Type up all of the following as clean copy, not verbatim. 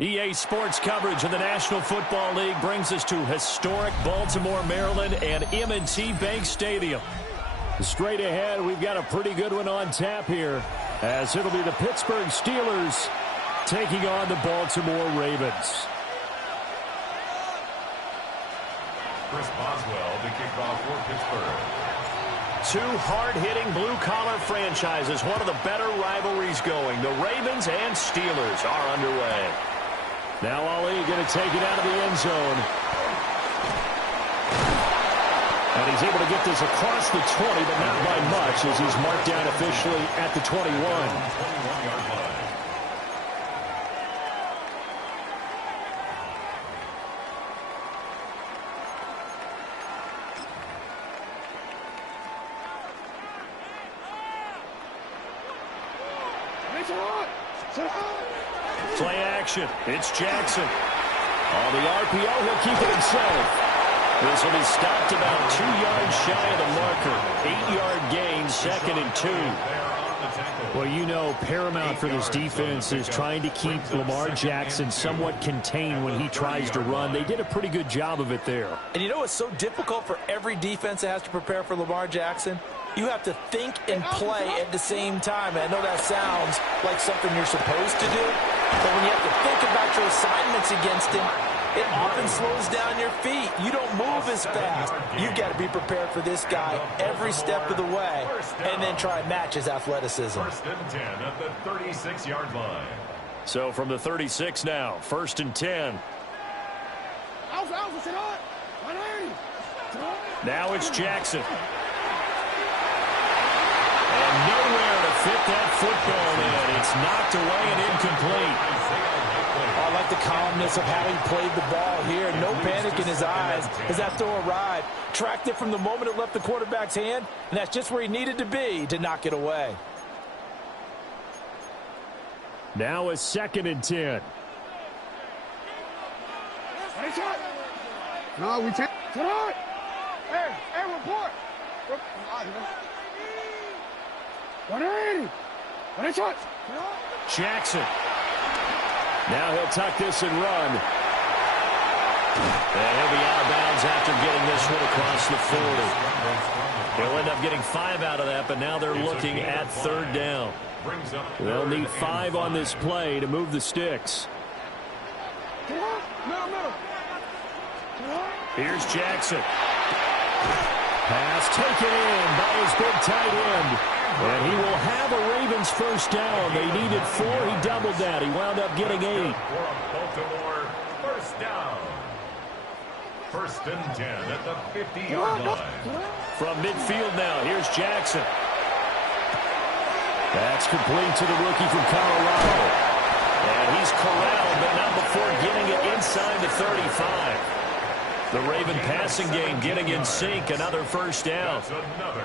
EA Sports coverage of the National Football League brings us to historic Baltimore, Maryland, and M&T Bank Stadium. Straight ahead, we've got a pretty good one on tap here, as it'll be the Pittsburgh Steelers taking on the Baltimore Ravens. Chris Boswell to kick off for Pittsburgh. Two hard-hitting blue-collar franchises, one of the better rivalries going. The Ravens and Steelers are underway. Now Ali going to take it out of the end zone. And he's able to get this across the 20, but not by much, as he's marked down officially at the 21. 21-yard line. Play action. It's Jackson. On the RPO, he'll keep it himself. This will be stopped about 2 yards shy of the marker. 8-yard gain, 2nd and 2. Well, you know, paramount for this defense is trying to keep Lamar Jackson somewhat contained when he tries to run. They did a pretty good job of it there. And you know it's so difficult for every defense that has to prepare for Lamar Jackson? You have to think and play at the same time. And I know that sounds like something you're supposed to do, but when you have to think about your assignments against him, it often slows down your feet. You don't move as fast. You've got to be prepared for this guy every step of the way and then try and match his athleticism. 1st and 10 at the 36-yard line. So from the 36 now, 1st and 10. Now it's Jackson. And nowhere to fit that football in. It's knocked away and incomplete. I like the calmness of how he played the ball here. No panic in his eyes as that throw arrived. Tracked it from the moment it left the quarterback's hand, and that's just where he needed to be to knock it away. Now a 2nd and 10. No, we can't. Hey, report. 180. Jackson. Now he'll tuck this and run. And he'll be out of bounds after getting this one across the 40. They'll end up getting 5 out of that, but now they're looking at 3rd down. They'll need 5 on this play to move the sticks. Here's Jackson. Pass taken in by his big tight end. And he will have a Ravens 1st down. They needed 4. He doubled that. He wound up getting 8. Baltimore 1st down. 1st and 10 at the 50-yard line. From midfield now, here's Jackson. That's complete to the rookie from Colorado. And he's corralled, but not before getting it inside the 35. The Raven passing game getting in sync, another 1st down.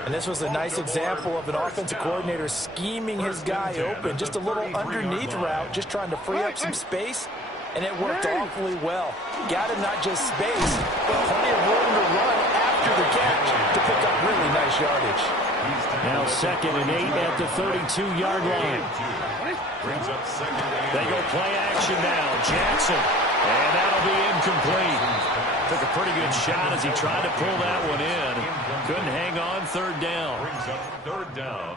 And this was a nice example of an offensive coordinator scheming his guy open. Just a little underneath route, just trying to free up some space, and it worked awfully well. Got him not just space, but plenty of room to run after the catch to pick up really nice yardage. Now 2nd and 8 at the 32-yard line. They go play action now. Jackson. And that'll be incomplete. Took a pretty good shot as he tried to pull that one in. Couldn't hang on. 3rd down.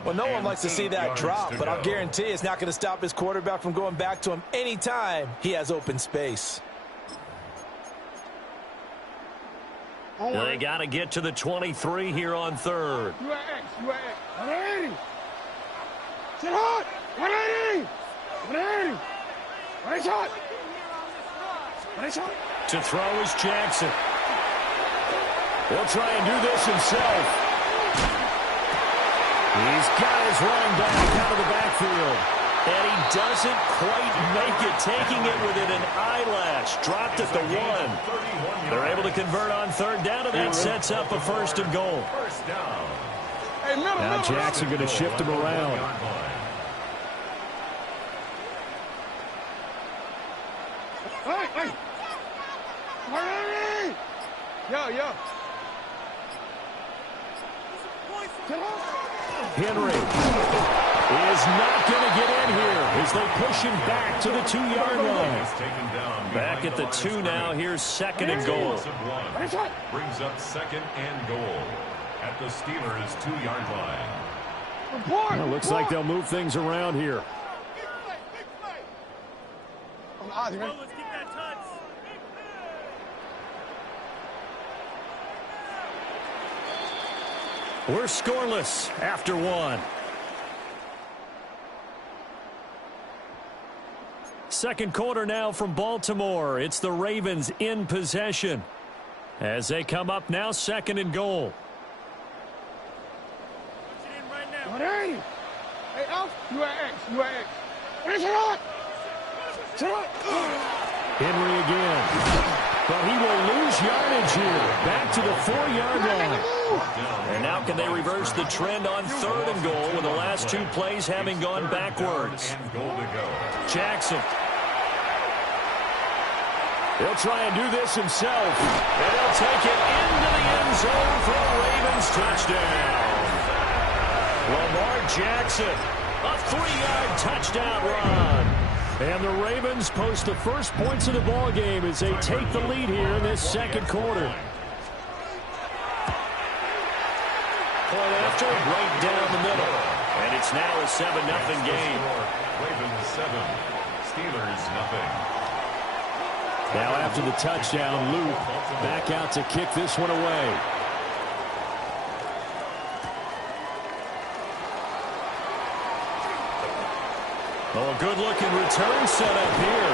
Well, no one likes to see that drop, but I'll guarantee it's not going to stop his quarterback from going back to him anytime he has open space. They got to get to the 23 here on 3rd. 180. Sit hot. 180. 180. Right shot. To throw is Jackson. He'll try and do this himself. He's got his running back out of the backfield. And he doesn't quite make it, taking it within an eyelash. Dropped at the 1. They're able to convert on 3rd down, and that sets up a 1st and goal. Now Jackson going to shift him around. Hey. Yo. Henry. is not going to get in here as they push him back to the 2-yard line. Back at the 2 now. Here's second and goal. Brings up second and goal at the Steelers' 2-yard line. Well, looks like they'll move things around here. Let's get that touch. We're scoreless after 1. Second quarter now from Baltimore. It's the Ravens in possession as they come up now second and goal. What are you? Hey, Alf, you are X. You are X. What is it on? Henry again. But he will lose yardage here. Back to the 4-yard line. And now can they reverse the trend on third and goal with the last 2 plays having gone backwards? Jackson. He'll try and do this himself. And he'll take it into the end zone for a Ravens touchdown. Lamar Jackson, a 3-yard touchdown run. And the Ravens post the first points of the ball game as they take the lead here in this second quarter. Point after, right down the middle. And it's now a 7-0 game. Ravens 7, Steelers 0. Now after the touchdown, Luke back out to kick this one away. Oh, a good-looking return set up here.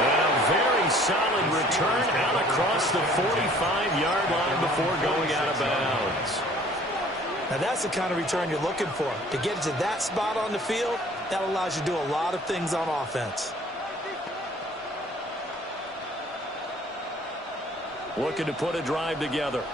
And a very solid return out across the 45-yard line before going out of bounds. Now that's the kind of return you're looking for. To get into that spot on the field, that allows you to do a lot of things on offense. Looking to put a drive together.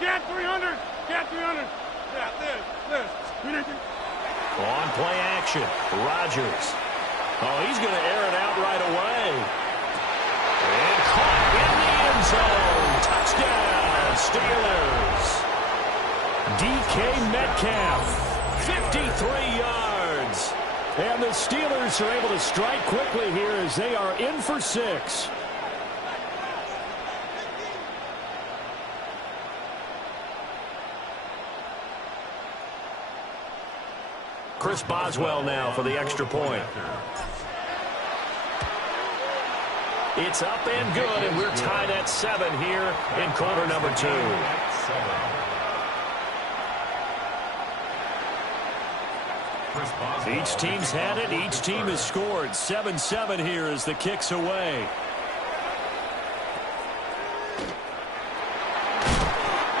Get 300. Get 300. Yeah, this. On play action, Rodgers. Oh, he's going to air it out right away. And caught in the end zone. Touchdown, Steelers. DK Metcalf, 53 yards. And the Steelers are able to strike quickly here as they are in for 6. Chris Boswell now for the extra point. It's up and good, and we're tied at 7 here in quarter number 2. Each team's had it. Each team has scored. 7-7 here as the kick's away.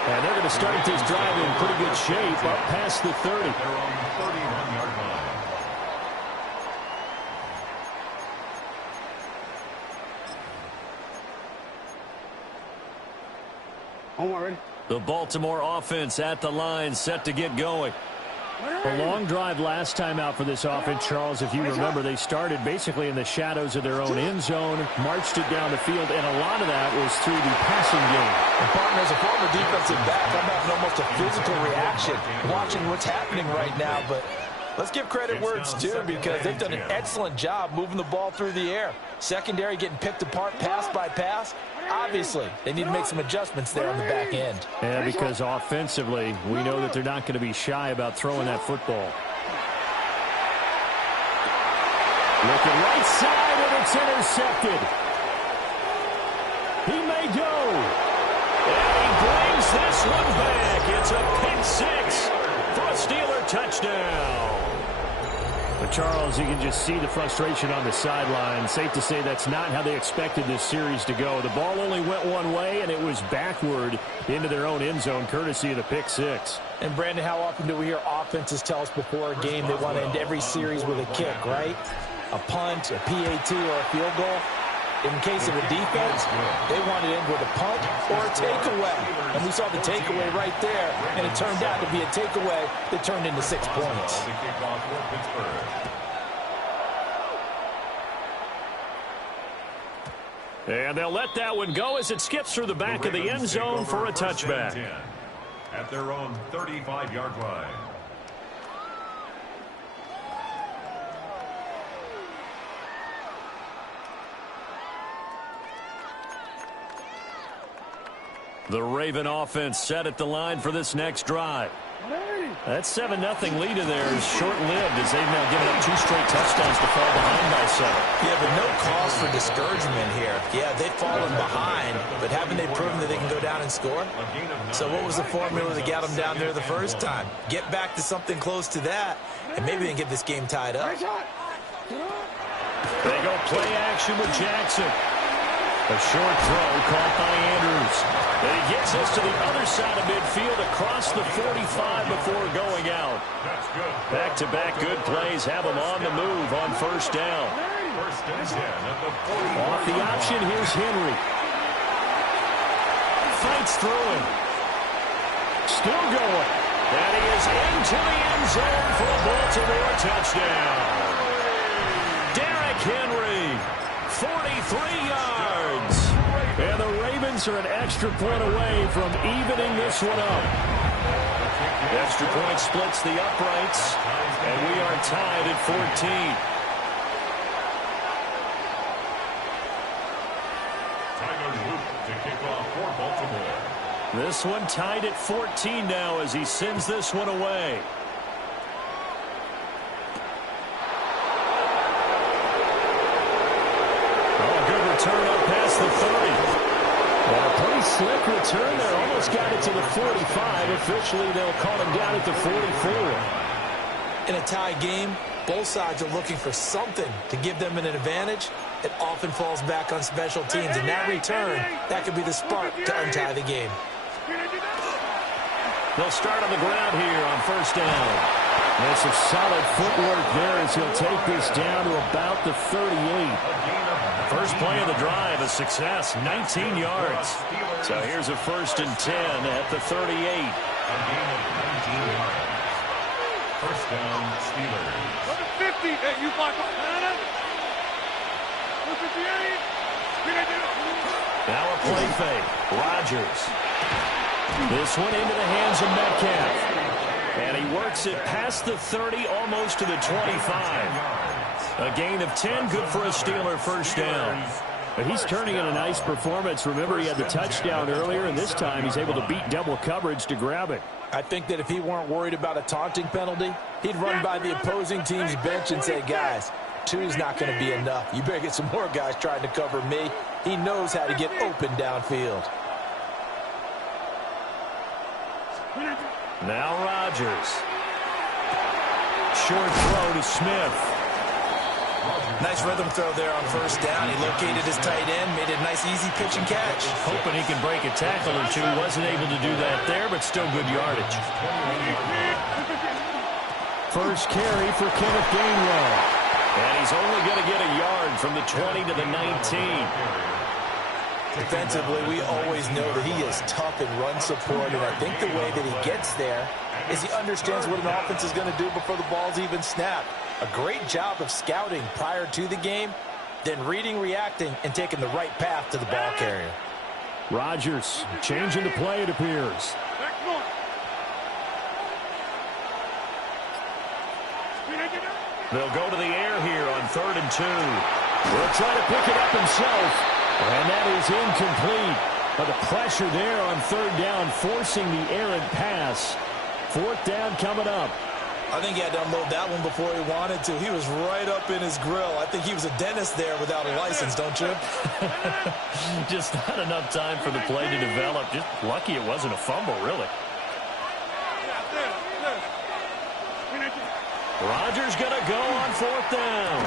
And they're going to start this drive in pretty good shape up past the 30. They're on the 31-yard line. Already. The Baltimore offense at the line, set to get going. A long drive last time out for this offense, Charles. If you remember, they started basically in the shadows of their own end zone, marched it down the field, and a lot of that was through the passing game. And partner, as a former defensive back, I'm having almost a physical reaction watching what's happening right now. But let's give credit where it's due, because they've done an excellent job moving the ball through the air. Secondary getting picked apart pass by pass. Obviously, they need to make some adjustments there on the back end. Yeah, because offensively, we know that they're not going to be shy about throwing that football. Looking right side, and it's intercepted. He may go. And he brings this one back. It's a pick 6 for a Steeler touchdown. But Charles, you can just see the frustration on the sideline. Safe to say that's not how they expected this series to go. The ball only went one way, and it was backward into their own end zone, courtesy of the pick 6. And, Brandon, how often do we hear offenses tell us before a game they want to end every series with a kick, right? A punt, a PAT, or a field goal. In case of the defense, they wanted to end with a punt or a takeaway. And we saw the takeaway right there, and it turned out to be a takeaway that turned into 6 points. And they'll let that one go as it skips through the back of the end zone for a touchback. At their own 35-yard line. The Raven offense set at the line for this next drive. That 7-0 lead of theirs is short-lived as they've now given up 2 straight touchdowns to fall behind by 7. Yeah, but no cause for discouragement here. Yeah, they've fallen behind, but haven't they proven that they can go down and score? So what was the formula that got them down there the first time? Get back to something close to that, and maybe they can get this game tied up. They go play action with Jackson. A short throw caught by Andrews. And he gets us to the other side of midfield across the 45 before going out. Back-to-back good plays have him on the move on first down. Off the option, here's Henry. Fights through him. Still going. And he is into the end zone for a Baltimore touchdown. Derrick Henry, 43 yards. And the Ravens are an extra point away from evening this one up. Extra point splits the uprights, and we are tied at 14. To kick off for Baltimore. This one tied at 14 now as he sends this one away. Return up past the 30. And a pretty slick return there. Almost got it to the 45. Officially, they'll call him down at the 44. In a tie game, both sides are looking for something to give them an advantage. It often falls back on special teams. And that return, that could be the spark to untie the game. They'll start on the ground here on first down. There's some solid footwork there as he'll take this down to about the 38. First play of the drive, a success, 19 yards. So here's a 1st and 10 at the 38. A gain of 19 yards. First down, Steelers. Number 50, hey, you block up. Number 58. Now a play fake. Rodgers. This one into the hands of Metcalf. And he works it past the 30, almost to the 25. A gain of 10, good for a Steeler first down. But he's turning in a nice performance. Remember, he had the touchdown earlier, and this time he's able to beat double coverage to grab it. I think that if he weren't worried about a taunting penalty, he'd run by the opposing team's bench and say, guys, 2's not going to be enough. You better get some more guys trying to cover me. He knows how to get open downfield. Now Rodgers. Short throw to Smith. Nice rhythm throw there on first down. He located his tight end, made a nice easy pitch and catch. Hoping he can break a tackle or two. Wasn't able to do that there, but still good yardage. First carry for Kenneth Gainwell. And he's only going to get a yard from the 20 to the 19. Defensively, we always know that he is tough in run support, and I think the way that he gets there is he understands what an offense is going to do before the ball's even snapped. A great job of scouting prior to the game, then reading, reacting, and taking the right path to the ball carrier. Rodgers changing the play, it appears. They'll go to the air here on 3rd and 2. He'll try to pick it up himself. And that is incomplete. But the pressure there on 3rd down, forcing the errant pass. 4th down coming up. I think he had to unload that one before he wanted to. He was right up in his grill. I think he was a dentist there without a license, don't you? Just not enough time for the play to develop. Just lucky it wasn't a fumble, really. Rodgers going to go on 4th down.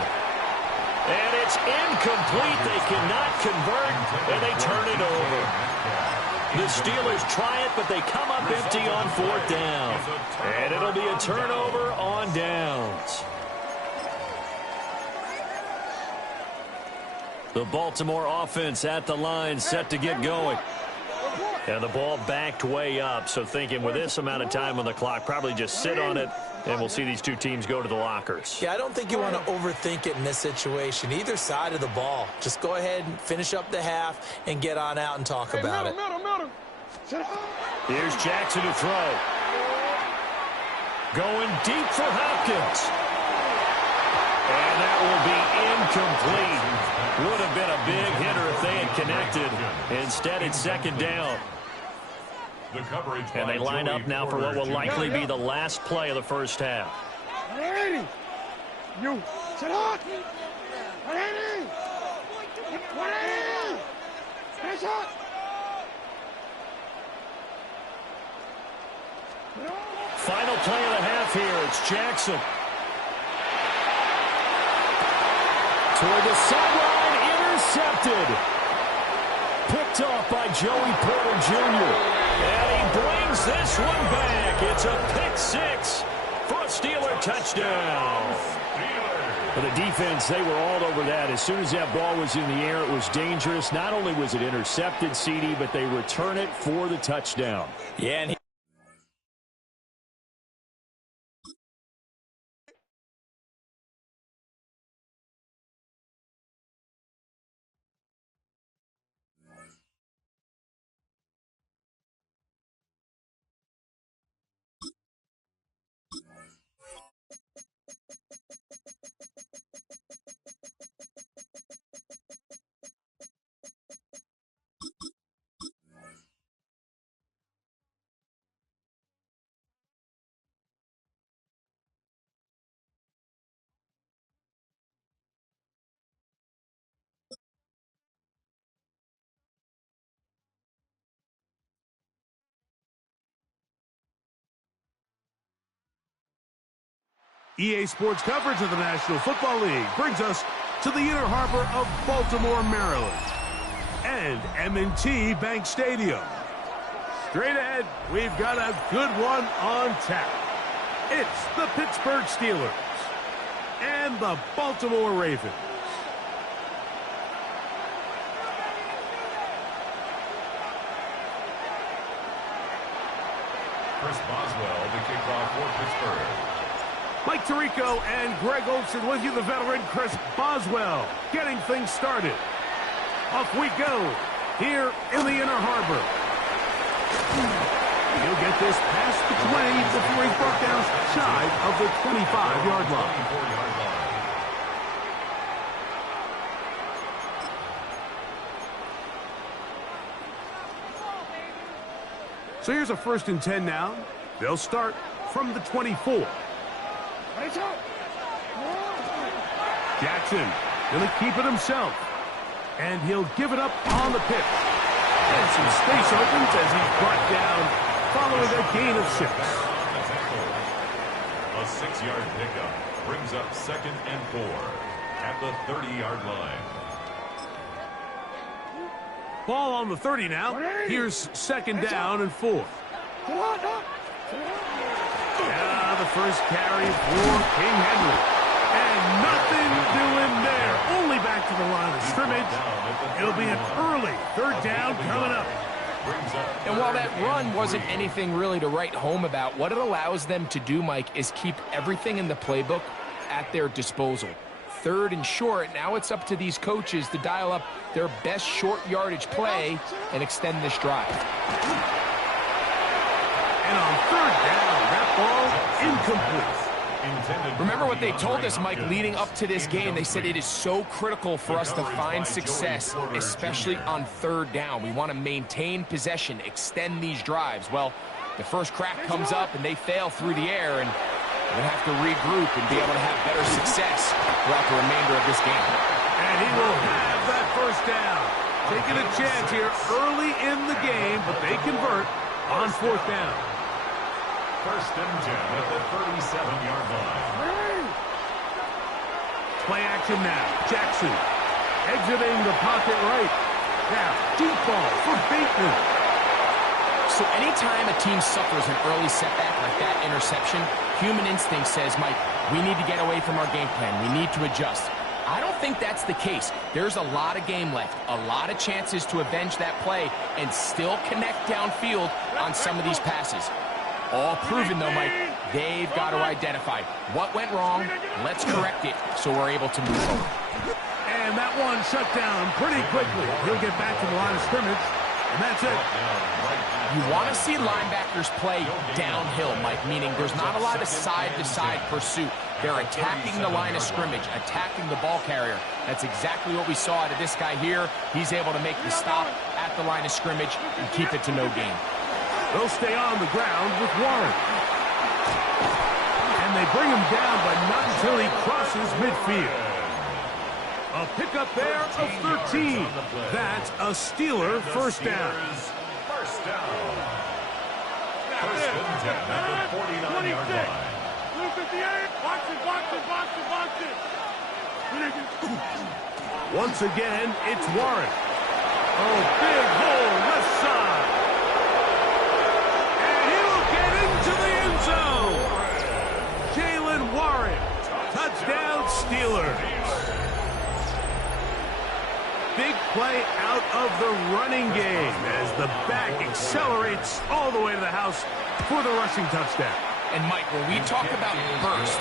And it's incomplete. They cannot convert, and they turn it over. The Steelers try it, but they come up empty on 4th down. And it'll be a turnover on downs. The Baltimore offense at the line, set to get going. And the ball backed way up, so thinking with this amount of time on the clock, probably just sit on it, and we'll see these two teams go to the lockers. Yeah, I don't think you want to overthink it in this situation. Either side of the ball. Just go ahead and finish up the half and get on out and talk about it. Here's Jackson to throw. Going deep for Hopkins. And that will be incomplete. Would have been a big hitter if they had connected. Instead, it's second down. And they line up now for what will likely be the last play of the first half. You sit up. Final play of the half here. It's Jackson. Toward the sideline, intercepted. Picked off by Joey Porter Jr. And he brings this one back. It's a pick six for a Steeler touchdown. For the defense, they were all over that. As soon as that ball was in the air, it was dangerous. Not only was it intercepted, CD, but they return it for the touchdown. Yeah, and EA Sports coverage of the National Football League brings us to the Inner Harbor of Baltimore, Maryland, and M&T Bank Stadium. Straight ahead, we've got a good one on tap. It's the Pittsburgh Steelers and the Baltimore Ravens. Chris Boswell, the kickoff for Pittsburgh. Mike Tirico and Greg Olson with you, the veteran Chris Boswell, getting things started. Off we go here in the Inner Harbor. He'll get this past the 20 before he's brought down shy of the 25-yard line. So here's a 1st and 10 now. They'll start from the 24. Jackson going to keep it himself. And he'll give it up on the pitch. And some space opens as he's brought down following a gain of 6. A 6-yard pickup brings up 2nd and 4 at the 30-yard line. Ball on the 30 now. Here's 2nd down and 4. The first carry for King Henry. And nothing doing there. Only back to the line of scrimmage. It'll be an early 3rd down coming up. And while that run wasn't anything really to write home about, what it allows them to do, Mike, is keep everything in the playbook at their disposal. 3rd and short, now it's up to these coaches to dial up their best short yardage play and extend this drive. And on 3rd down, that ball incomplete. Remember what they told us, Mike, leading up to this game. They said it is so critical for us to find success, especially on 3rd down. We want to maintain possession, extend these drives. Well, the first crack comes up and they fail through the air, and we're going to have to regroup and be able to have better success throughout the remainder of this game. And he will have that 1st down. Taking a chance here early in the game, but they convert on 4th down. 1st and 10 at the 37-yard line. Play action now. Jackson exiting the pocket right. Now, deep ball for Bateman. So anytime a team suffers an early setback like that interception, human instinct says, Mike, we need to get away from our game plan. We need to adjust. I don't think that's the case. There's a lot of game left, a lot of chances to avenge that play and still connect downfield on some of these passes. All proven, though, Mike, they've got to identify what went wrong, let's correct it so we're able to move forward. And that one shut down pretty quickly. He'll get back to the line of scrimmage, and that's it. You want to see linebackers play downhill, Mike, meaning there's not a lot of side-to-side pursuit. They're attacking the line of scrimmage, attacking the ball carrier. That's exactly what we saw out of this guy here. He's able to make the stop at the line of scrimmage and keep it to no gain. They'll stay on the ground with Warren. And they bring him down, but not until he crosses midfield. A pickup there of 13. That's a Steeler first down. First down. First and 10 at the 49-yard line. Once again, it's Warren. Oh, big hole left side. And he'll get into the end zone. Jalen Warren. Touchdown, Steelers. Big play out of the running game as the back accelerates all the way to the house for the rushing touchdown. And, Mike, when we talk about burst,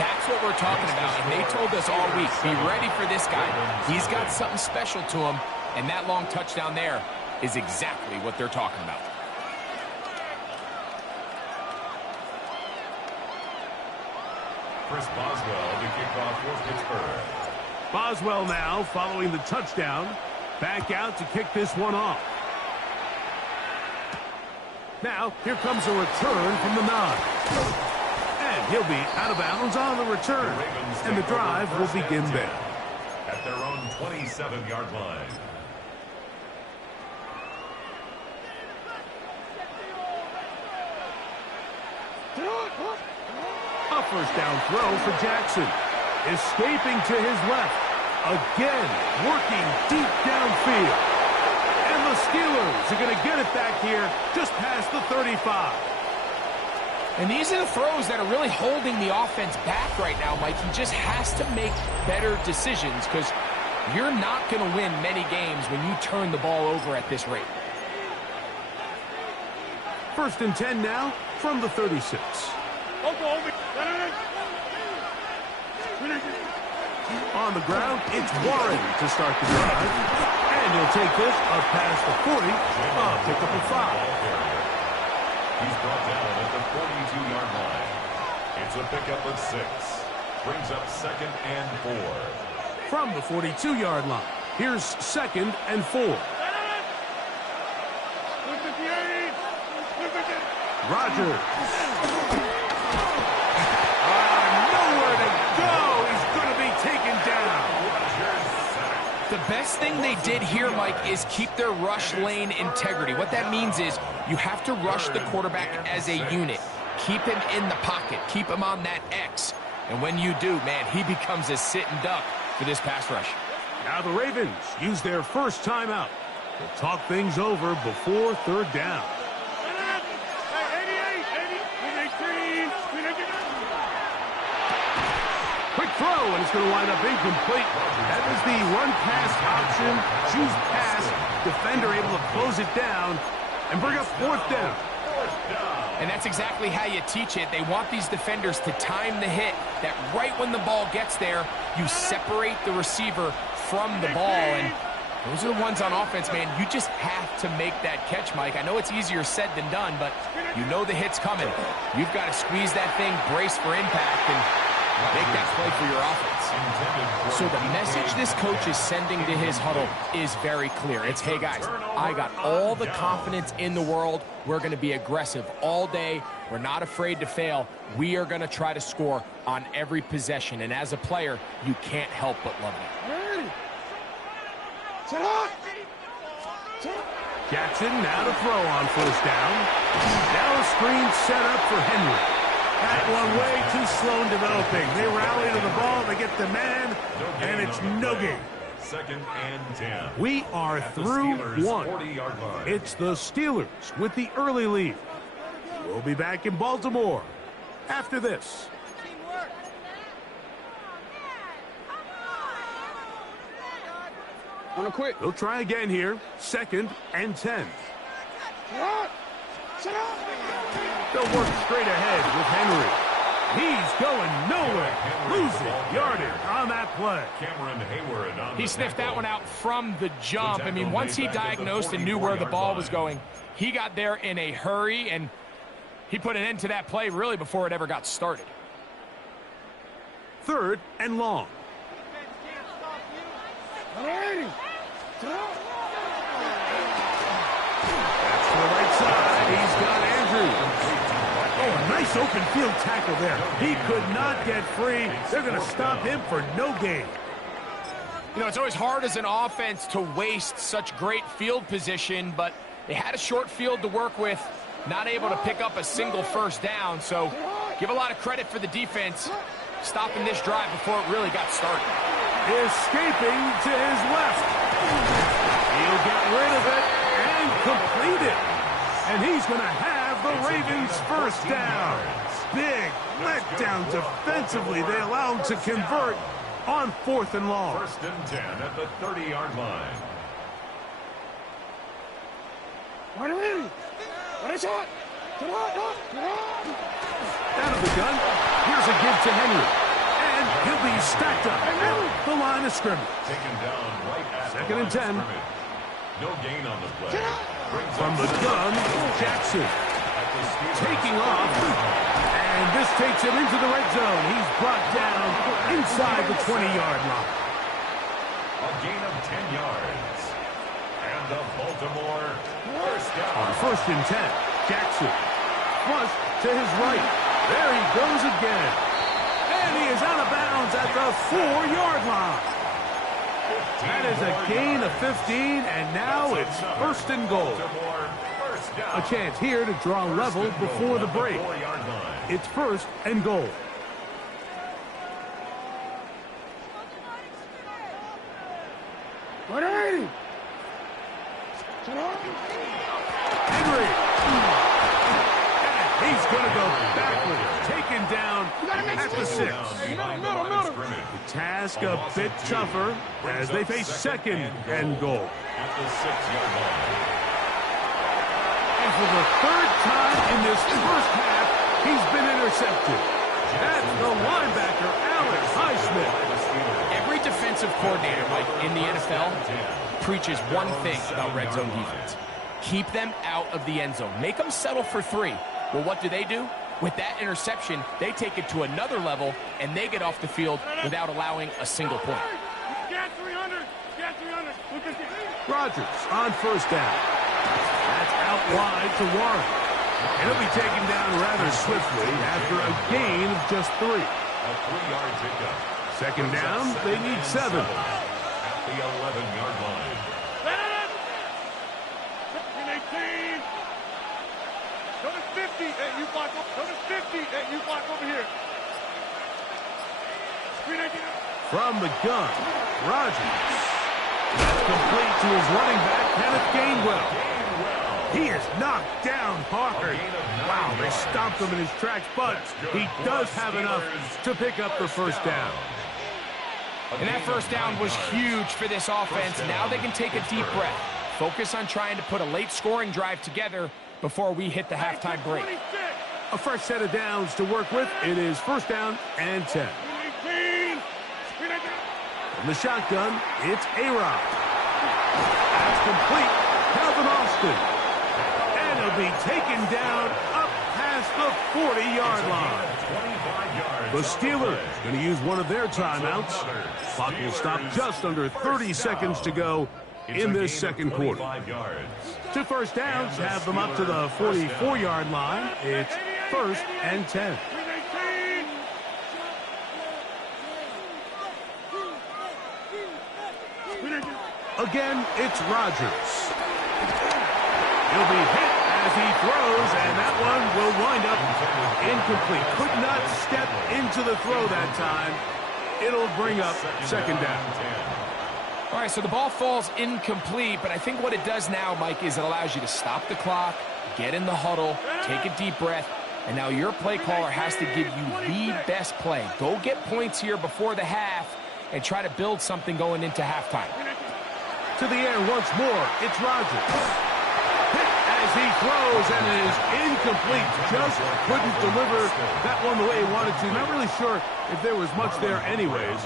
that's what we're talking about. And they told us all week, be ready for this guy. He's got something special to him, and that long touchdown there is exactly what they're talking about. Chris Boswell to kick off for Pittsburgh. Boswell now following the touchdown. Back out to kick this one off. Now, here comes a return from the 9. And he'll be out of bounds on the return. And the drive will begin there. At their own 27-yard line. A first down throw for Jackson. Escaping to his left. Again, working deep downfield. And the Steelers are going to get it back here just past the 35. And these are the throws that are really holding the offense back right now, Mike. He just has to make better decisions because you're not going to win many games when you turn the ball over at this rate. First and 10 now from the 36. On the ground, it's Warren to start the drive. And he'll take this up past the 40. Pick up a 5. He's brought down at the 42-yard line. It's a pickup of 6. Brings up 2nd and 4. From the 42-yard line, here's 2nd and 4. Rodgers. Nowhere to go. He's going to be taken down. The best thing they did here, Mike, is keep their rush lane integrity. What that means is you have to rush the quarterback as a unit. Keep him in the pocket. Keep him on that X. And when you do, man, he becomes a sitting duck for this pass rush. Now the Ravens use their first timeout to talk things over before 3rd down. Quick throw, and it's going to wind up incomplete. That was the run-pass option. Choose pass. Defender able to close it down and bring up 4th down. And that's exactly how you teach it. They want these defenders to time the hit, that right when the ball gets there, you separate the receiver from the ball. And those are the ones on offense, man. You just have to make that catch, Mike. I know it's easier said than done, but you know the hit's coming. You've got to squeeze that thing, brace for impact, and make that play for your offense. So the message this coach is sending to his huddle is very clear. It's, hey, guys, I got all the confidence in the world. We're going to be aggressive all day. We're not afraid to fail. We are going to try to score on every possession. And as a player, you can't help but love it. Jackson now to throw on 1st down. Now a screen set up for Henry. That one way too slow in developing. They rally to the ball, they get the man, and it's no gain. 2nd and 10. We are through 1. It's the Steelers with the early lead. We'll be back in Baltimore after this. On a quick. He'll try again here. 2nd and 10. They'll work straight ahead with Henry. He's going nowhere. Losing yardage on that play. He sniffed that one out from the jump. I mean, once he diagnosed and knew where the ball was going, he got there in a hurry, and he put an end to that play really before it ever got started. 3rd and long. Alrighty. That's to the right side. He's got Andrews. Oh, a nice open field tackle there. He could not get free. They're going to stop him for no gain. You know, it's always hard as an offense to waste such great field position, but they had a short field to work with, not able to pick up a single first down. So give a lot of credit for the defense stopping this drive before it really got started. Escaping to his left. He'll get rid of it and complete it. And he's going to have the Ravens first down. Big letdown defensively. They allow him to convert on 4th and long. 1st and 10 at the 30-yard line. What are we? What is it? Out of the gun. Here's a give to Henry. And he'll be stacked up at the line of scrimmage. Taken down right at 2nd and 10. No gain on the play. From the gun, Jackson taking off. And this takes him into the red zone. He's brought down inside the 20-yard line. A gain of 10 yards. And the Baltimore first down. On 1st and 10, Jackson flush to his right. There he goes again. And he is out of bounds at the 4-yard line. That is a gain of 15, and now it's 1st and goal. A chance here to draw level before the break. It's 1st and goal. Henry. He's going to go backwards, taken down at the 6. The task a bit tougher as they face 2nd and goal. At the 6-yard line. And for the 3rd time in this first half, he's been intercepted. That's the linebacker, Alex Highsmith. Every defensive coordinator, Mike, in the NFL preaches one thing about red zone defense. Keep them out of the end zone. Make them settle for 3. Well, what do? With that interception, they take it to another level, and they get off the field without allowing a single point. Get 300. Get 300. Rodgers on 1st down. That's out wide to Warren. And he'll be taken down rather swiftly after a gain of just 3. A 3-yard pickup. 2nd down, they need 7. At the 11-yard line. Go to 50, and you block up. Go to 50, and you block over here. From the gun, Rodgers. That's complete to his running back, Kenneth Gainwell. He is knocked down hard. Wow, they stomped him in his tracks, but he does have enough to pick up the first down. And that first down was huge for this offense. Now they can take a deep breath. Focus on trying to put a late scoring drive together before we hit the halftime break. A fresh set of downs to work with. It is 1st down and 10. From the shotgun, it's A-Rod. That's complete. Calvin Austin. And he'll be taken down up past the 40-yard line. The Steelers going to use one of their timeouts. Clock will stop just under 30 seconds to go in this 2nd quarter. 2 first downs have them up to the 44-yard line. It's 1st and 10. Again, it's Rodgers. He'll be hit as he throws, and that one will wind up incomplete. Could not step into the throw that time. It'll bring up 2nd down. All right, so the ball falls incomplete, but I think what it does now, Mike, is it allows you to stop the clock, get in the huddle, take a deep breath, and now your play caller has to give you the best play. Go get points here before the half and try to build something going into halftime. to the air once more. It's Rodgers. Hit as he throws, and it is incomplete. Just couldn't deliver that one the way he wanted to. Not really sure if there was much there anyways.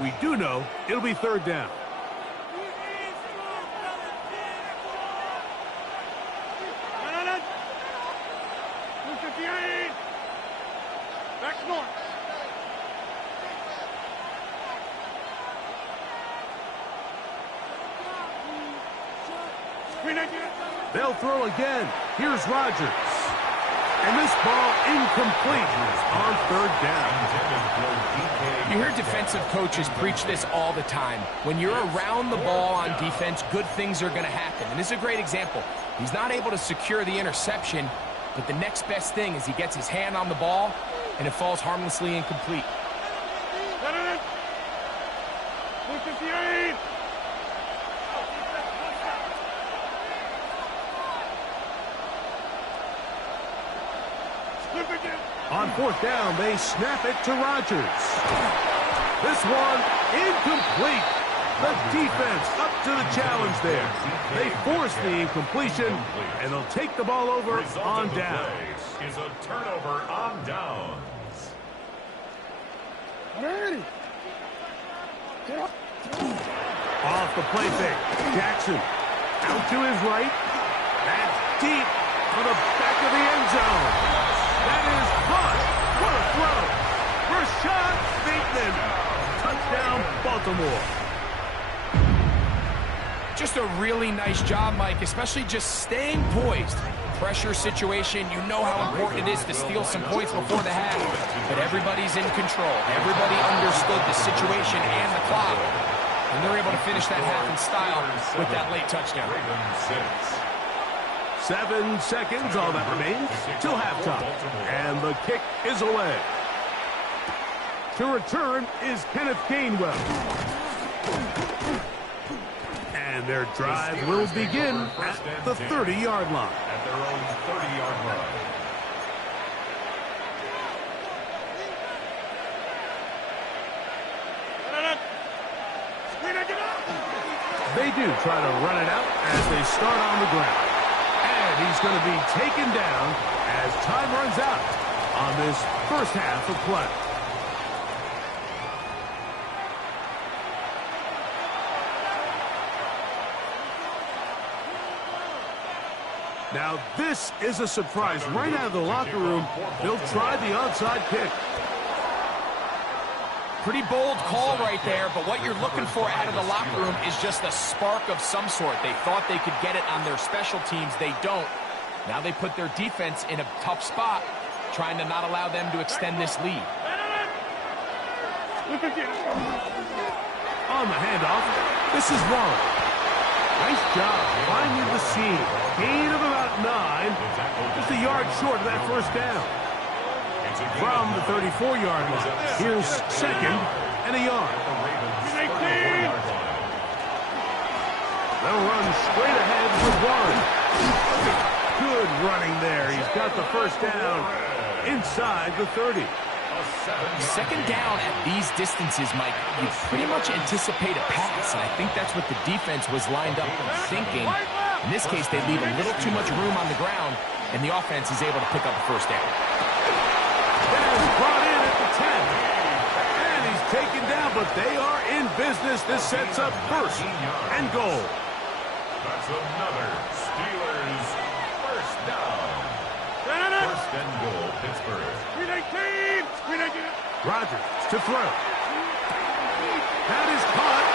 We do know it'll be third down. They'll throw again. Here's Rodgers. And this ball incomplete on third down. You hear defensive coaches preach this all the time. When you're around the ball on defense, good things are going to happen. And this is a great example. He's not able to secure the interception, but the next best thing is he gets his hand on the ball, and it falls harmlessly incomplete. On fourth down, they snap it to Rodgers. This one incomplete. The defense up to the challenge there. They force the incompletion, and they'll take the ball over on down. Is a turnover on downs. Off the play fake. Jackson out to his right. That's deep for the back of the end zone. That is caught. What a throw. Rashad Bateman. Touchdown, Baltimore. Just a really nice job, Mike, especially just staying poised. Pressure situation, you know how important it is to steal some points before the half. But everybody's in control. Everybody understood the situation and the clock. And they're able to finish that half in style with that late touchdown. 7 seconds, all that remains, till halftime. And the kick is away. To return is Kenneth Gainwell. And their drive will begin at the 30-yard line. At their own 30-yard line. They do try to run it out as they start on the ground. And he's going to be taken down as time runs out on this first half of play. Now, this is a surprise. Right out of the locker room, they'll try the onside kick. Pretty bold call right there, but what you're looking for out of the locker room is just a spark of some sort. They thought they could get it on their special teams. They don't. Now they put their defense in a tough spot, trying to not allow them to extend this lead. On the handoff, this is Warren. Nice job finding the seam. Gain of about 9. Just a yard short of that first down. From the 34-yard line. Here's second and a yard. They'll run straight ahead with Warren. Good running there. He's got the first down inside the 30. Second down at these distances, Mike, you pretty much anticipate a pass, and I think that's what the defense was lined up thinking. In this case, they leave a little too much room on the ground, and the offense is able to pick up a first down. That is brought in at the 10. And he's taken down, but they are in business. This sets up first and goal. That's another Steelers first down. First and goal, Pittsburgh. Rodgers to throw. That is caught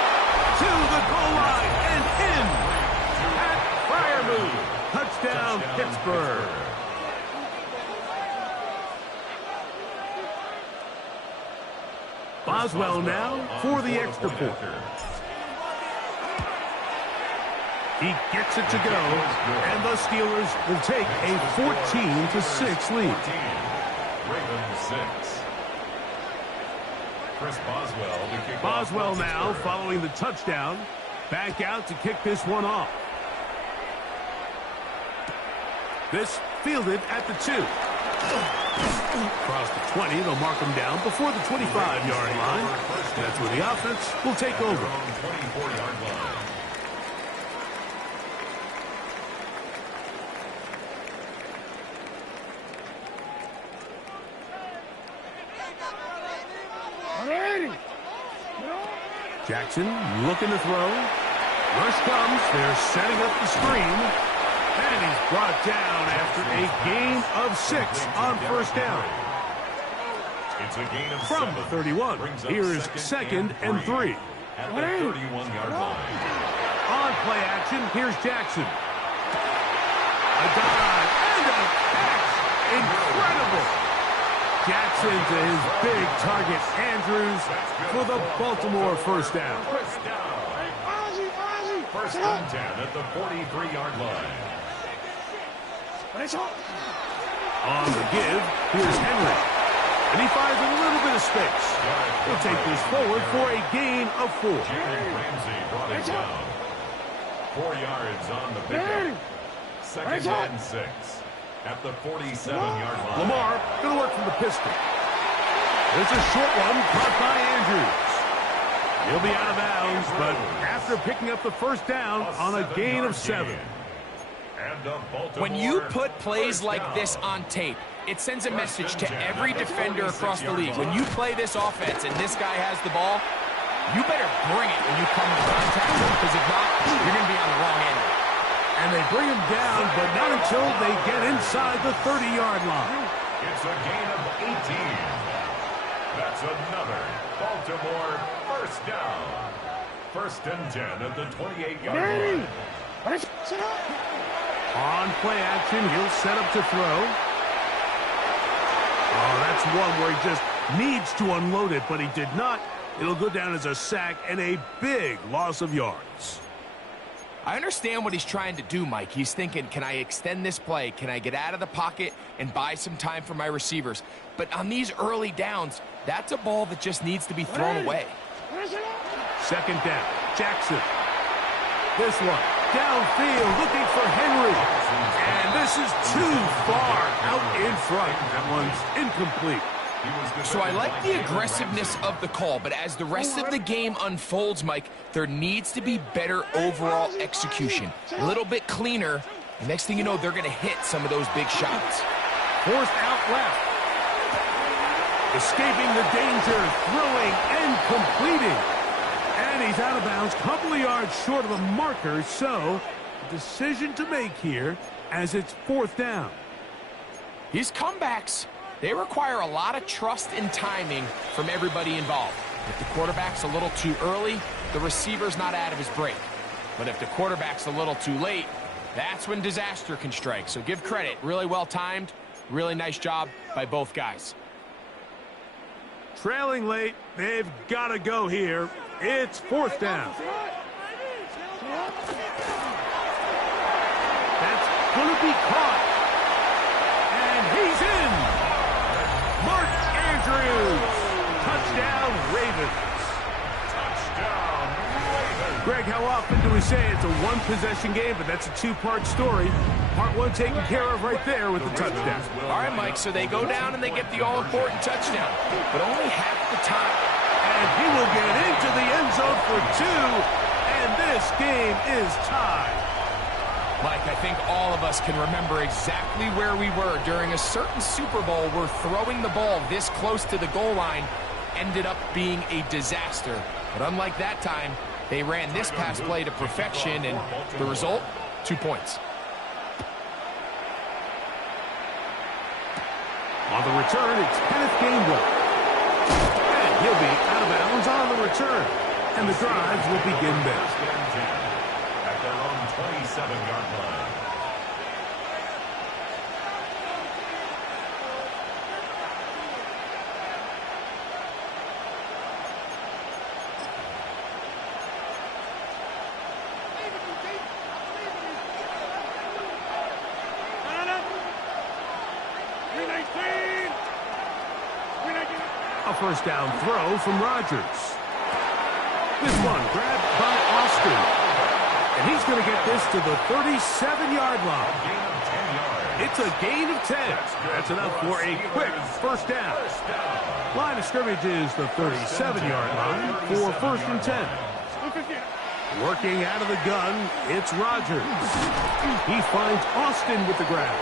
to the goal line and in. Pat Fryermuth. Touchdown, Pittsburgh. Boswell now for the extra point. He gets it to go, and the Steelers will take a 14-6 lead. Ravens 6. Chris Boswell to kick Boswell off now following the touchdown. Back out to kick this one off. This fielded at the 2. Across the 20, they'll mark him down before the 25-yard line. That's where the offense will take over. 24-yard line. Jackson looking to throw. Rush comes. They're setting up the screen. And he's brought down after a gain of 6 on first down. It's a gain of From the 31, here's second and 3. At the 31-yard line. On play action, here's Jackson. A dive and a catch. Incredible. Jackson to his big target, Andrews, for the Baltimore first down. First and 10 at the 43-yard line. On the give, here's Henry. And he finds a little bit of space. He'll take this forward for a gain of 4. Ramsey brought it down. 4 yards on the pickup. Second and 6 at the 47-yard line. Lamar going to work from the pistol. There's a short one caught by Andrews. He'll be out of bounds, but after picking up the first down on a gain of 7. When you put plays like this on tape, it sends a message to every defender across the league. When you play this offense and this guy has the ball, you better bring it when you come to contact him, because if not, you're going to be on the wrong end. And they bring him down, but not until they get inside the 30-yard line. It's a gain of 18. That's another Baltimore first down. First and 10 at the 28-yard line. On play action, he'll set up to throw. Oh, that's one where he just needs to unload it, but he did not. It'll go down as a sack and a big loss of yards. I understand what he's trying to do, Mike. He's thinking, can I extend this play? Can I get out of the pocket and buy some time for my receivers? But on these early downs, that's a ball that just needs to be thrown away. Second down, Jackson. This one, downfield, looking for Henry. And this is too far out in front. That one's incomplete. So I like the aggressiveness of the call, but as the rest of the game unfolds, Mike, there needs to be better overall execution. A little bit cleaner. The next thing you know, they're going to hit some of those big shots. Forced out left. Escaping the danger, throwing and completing. And he's out of bounds, couple of yards short of the marker, so a decision to make here as it's fourth down. These comebacks, they require a lot of trust and timing from everybody involved. If the quarterback's a little too early, the receiver's not out of his break. But if the quarterback's a little too late, that's when disaster can strike. So give credit, really well timed, really nice job by both guys. Trailing late, they've got to go here. It's fourth down. That's going to be caught. And he's in. Mark Andrews. Touchdown, Ravens. Touchdown, Ravens. Greg, how often do we say it's a one-possession game, but that's a two-part story? Part one taken care of right there with the touchdown. All right, Mike, so they go down and they get the all-important touchdown, but only half the time. And he will get into the end zone for 2, and this game is tied. Mike, I think all of us can remember exactly where we were during a certain Super Bowl where throwing the ball this close to the goal line ended up being a disaster. But unlike that time, they ran this pass play to perfection, and the result, 2 points. On the return, it's Kenneth Gainwell. And he'll be out of bounds on the return. And the drives will begin there. At their own 27-yard line. A first down throw from Rodgers. This one grabbed by Austin. And he's going to get this to the 37-yard line. It's a gain of 10. That's enough for a quick first down. Line of scrimmage is the 37-yard line for first and 10. Working out of the gun, it's Rodgers. He finds Austin with the grab.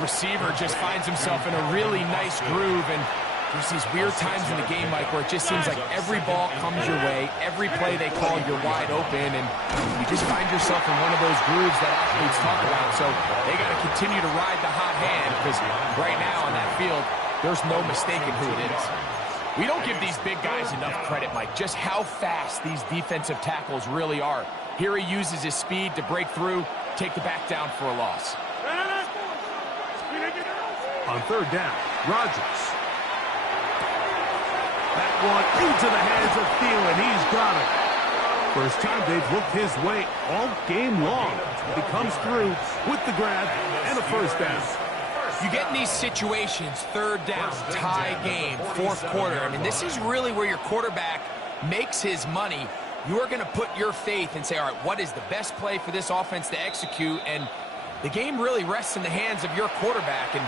Receiver just finds himself in a really nice groove, and There's these weird times in the game, Mike, where it just seems like every ball comes your way, every play they call, you're wide open, and you just find yourself in one of those grooves that athletes talk about. So they got to continue to ride the hot hand, because right now on that field, there's no mistaking who it is. We don't give these big guys enough credit, Mike, just how fast these defensive tackles really are. Here he uses his speed to break through, take the back down for a loss. On third down, Rodgers. That one into the hands of Thielen. He's got it. First time they've looked his way all game long. He comes through with the grab and a first down. You get in these situations, third down, tie game, fourth quarter. I mean, this is really where your quarterback makes his money. You are going to put your faith and say, all right, what is the best play for this offense to execute? And the game really rests in the hands of your quarterback. And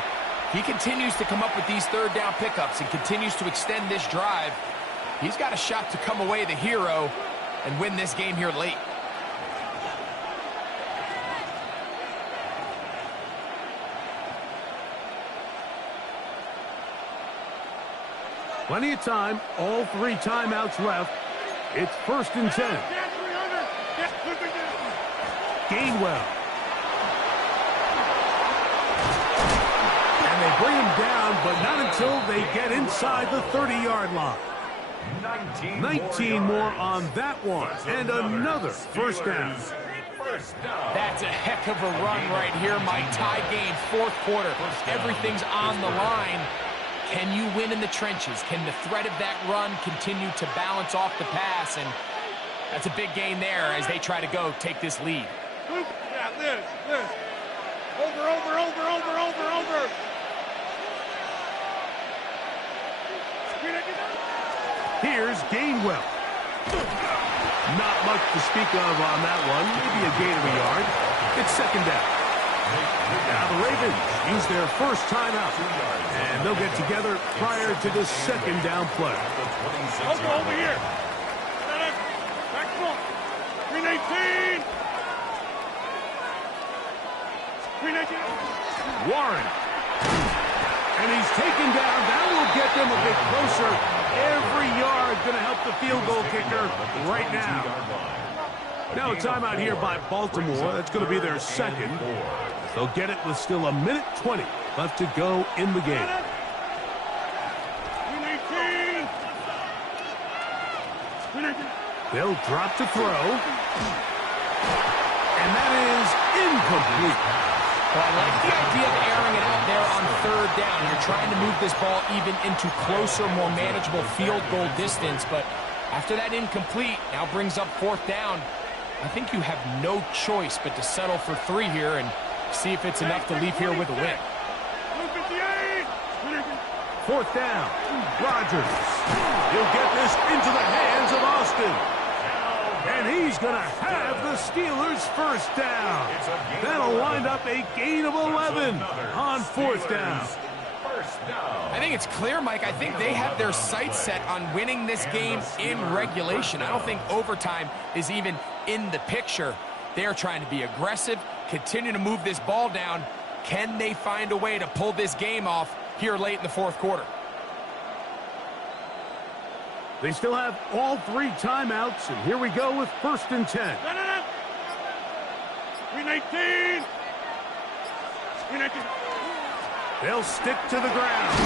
he continues to come up with these third down pickups and continues to extend this drive. He's got a shot to come away the hero and win this game here late. Plenty of time, all 3 timeouts left. It's 1st and 10. Gainwell. And they bring him down, but not until they get inside the 30-yard line. 19 more on that one, and another first down. That's a heck of a run right here, Mike. Tie game, fourth quarter. Everything's on the line. Can you win in the trenches? Can the threat of that run continue to balance off the pass? And that's a big gain there as they try to go take this lead. Yeah, this. Over. Here's Gainwell. Not much to speak of on that one. Maybe a gain of a yard. It's second down. Now the Ravens use their first timeout, and they'll get together prior to the second down play. Over here. Back front. 318. Warren. And he's taken down. That will get them a bit closer. Every yard going to help the field goal kicker right now. Now a timeout here by Baltimore. That's going to be their second. They'll get it with still a minute 20 left to go in the game. They'll drop to throw. And that is incomplete. Well, I like the idea of airing it out there on third down. You're trying to move this ball even into closer, more manageable field goal distance. But after that incomplete, now brings up fourth down. I think you have no choice but to settle for 3 here and see if it's enough to leave here with a win. Fourth down. Rodgers. He'll get this into the hands of Austin. And he's going to have the Steelers first down. That'll wind up a gain of 11 on fourth down. I think it's clear, Mike. I think they have their sights set on winning this game in regulation. I don't think overtime is even in the picture. They're trying to be aggressive, continue to move this ball down. Can they find a way to pull this game off here late in the fourth quarter? They still have all 3 timeouts, and here we go with 1st and 10. 319. They'll stick to the ground.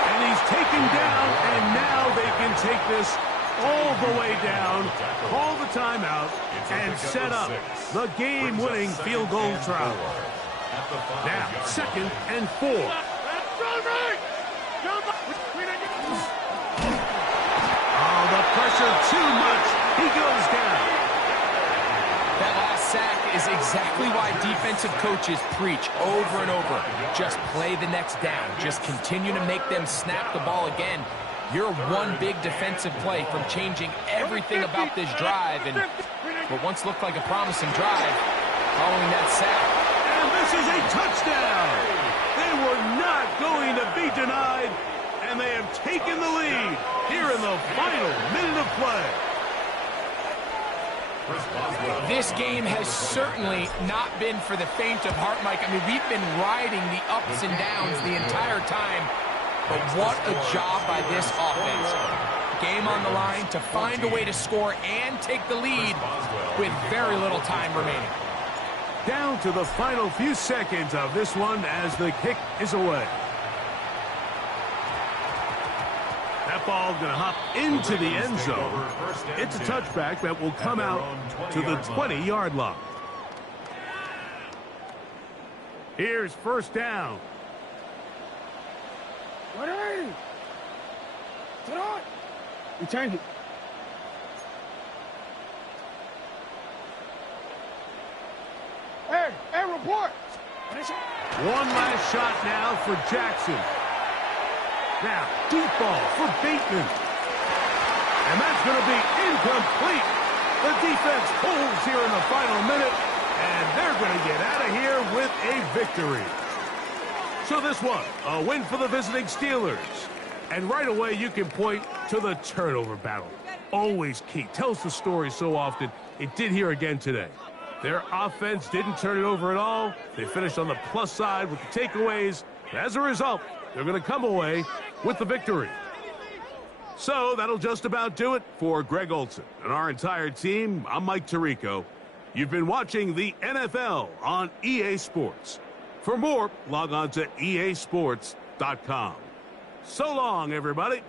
And he's taken down, and now they can take this all the way down, call the timeout, and set up the game-winning field goal try. Now, 2nd and 4. Oh, the pressure too much. He goes down. That last sack is exactly why defensive coaches preach over and over. Just play the next down. Just continue to make them snap the ball again. You're one big defensive play from changing everything about this drive. And what once looked like a promising drive, following that sack. And this is a touchdown. They were not going to be denied. And they have taken the lead here in the final minute of play. This game has certainly not been for the faint of heart, Mike. I mean, we've been riding the ups and downs the entire time. But what a job by this offense. Game on the line to find a way to score and take the lead with very little time remaining. Down to the final few seconds of this one as the kick is away. That ball going to hop into the end zone. It's a touchback that will come out to the 20-yard line. Here's first down. What are you? Sit on. We change it. Hey, report. One last shot now for Jackson. Now, deep ball for Bateman. And that's going to be incomplete. The defense pulls here in the final minute, and they're going to get out of here with a victory. So this one, a win for the visiting Steelers. And right away, you can point to the turnover battle. Always key. Tells the story so often. It did here again today. Their offense didn't turn it over at all. They finished on the plus side with the takeaways. As a result, they're going to come away with the victory. So that'll just about do it for Greg Olson and our entire team. I'm Mike Tirico. You've been watching the NFL on EA Sports. For more, log on to easports.com. So long, everybody.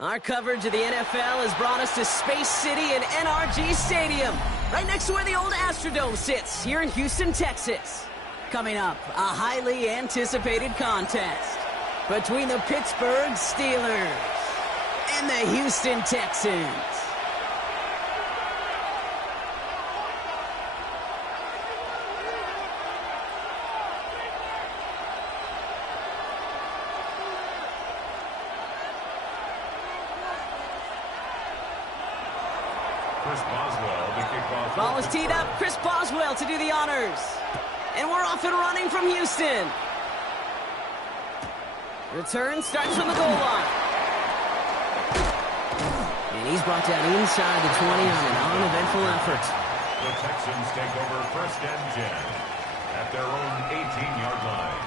Our coverage of the NFL has brought us to Space City and NRG Stadium, right next to where the old Astrodome sits, here in Houston, Texas. Coming up, a highly anticipated contest between the Pittsburgh Steelers and the Houston Texans. Ball is teed up. Chris Boswell to do the honors. And we're off and running from Houston. Return starts from the goal line. And he's brought down inside the 20 on an uneventful effort. The Texans take over 1st and 10 at their own 18-yard line.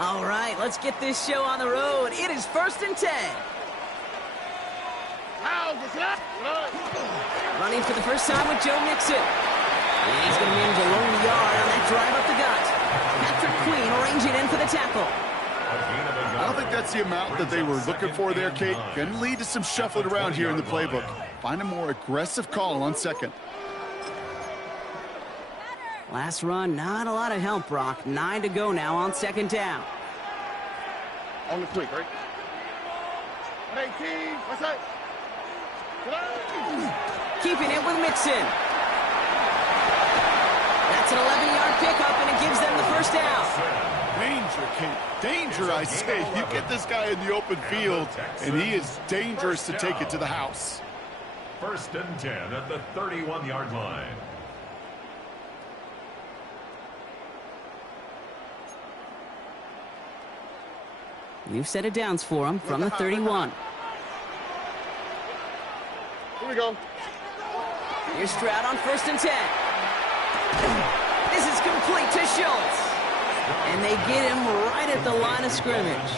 All right, let's get this show on the road. It is 1st and 10. Running for the first time with Joe Mixon. And he's going to manage a lone yard on that drive up the gut. Patrick Queen arranging in for the tackle. I don't think that's the amount that they were looking for there, Kate. Going to lead to some shuffling around here in the playbook. Find a more aggressive call on 2nd. Last run, not a lot of help, Brock. 9 to go now on 2nd down. On the quick, right? 18, what's that? keeping it with Mixon. That's an 11-yard pickup, and it gives them the first down. Danger, Kate. Danger, I say. You get this guy in the open field, and he is dangerous to take it to the house. 1st and 10 at the 31-yard line. We've set it downs for him from the 31. Here we go. Here's Stroud on 1st and 10. This is complete to Schultz. And they get him right at the line of scrimmage.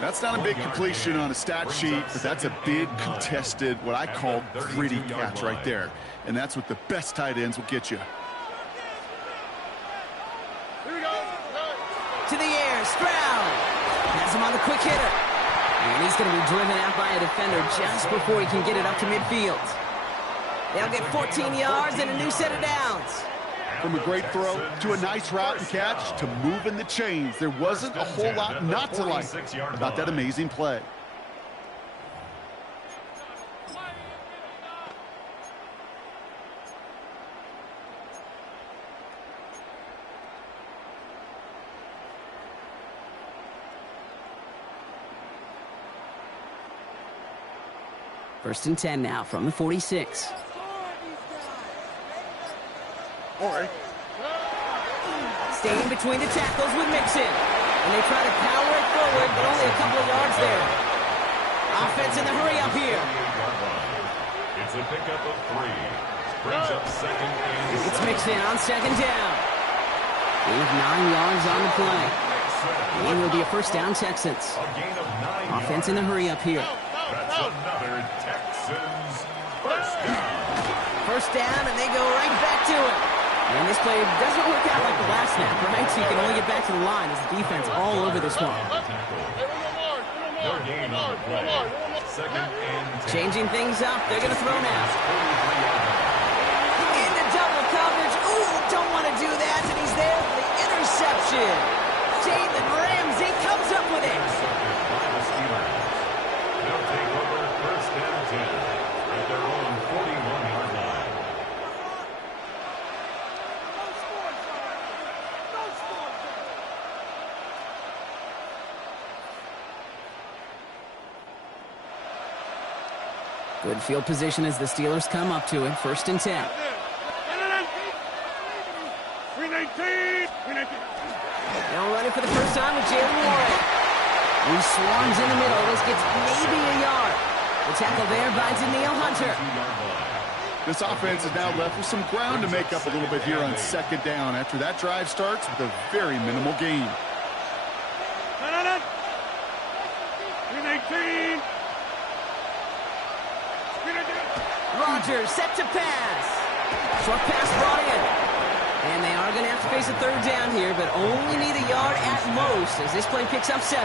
That's not a big completion on a stat sheet, but that's a big contested, what I call gritty catch right there. And that's what the best tight ends will get you. Here we go. To the air, Stroud. Has him on the quick hitter. And he's going to be driven out by a defender just before he can get it up to midfield. They'll get 14 yards and a new set of downs. From a great throw to a nice route and catch to moving the chains, there wasn't a whole lot not to like about that amazing play. First and 10 now from the 46. All right. Staying between the tackles with Mixon. And they try to power it forward, but only a couple of yards there. Offense in the hurry up here. It's a pickup of 3. Brings up 2nd and It's Mixon on 2nd down. They have 9 yards on the play. And will be a first down, Texans. a gain of 9 Offense in the hurry up here. That's another Texans first down. First down, and they go right back to it. And this play doesn't work out like the last snap, right? So you can only get back to the line as the defense all over this one. Their gain on the play. 2nd and 10. Changing things up. They're going to throw now. Into double coverage. Ooh, don't want to do that. And he's there for the interception. Jalen Ramsey comes up with it. They'll take over 1st and 10 at their own 41-yard line. Good field position as the Steelers come up to it. 1st and 10. 319. Now running for the first time with Jalen Warren. He swarms in the middle. This gets maybe a yard. The tackle there by Daniil Hunter. This offense is now left with some ground to make up a little bit here on 2nd down after that drive starts with a very minimal gain. 319. Rodgers set to pass. Short pass brought in. And they are going to have to face a 3rd down here, but only need a yard at most as this play picks up 7.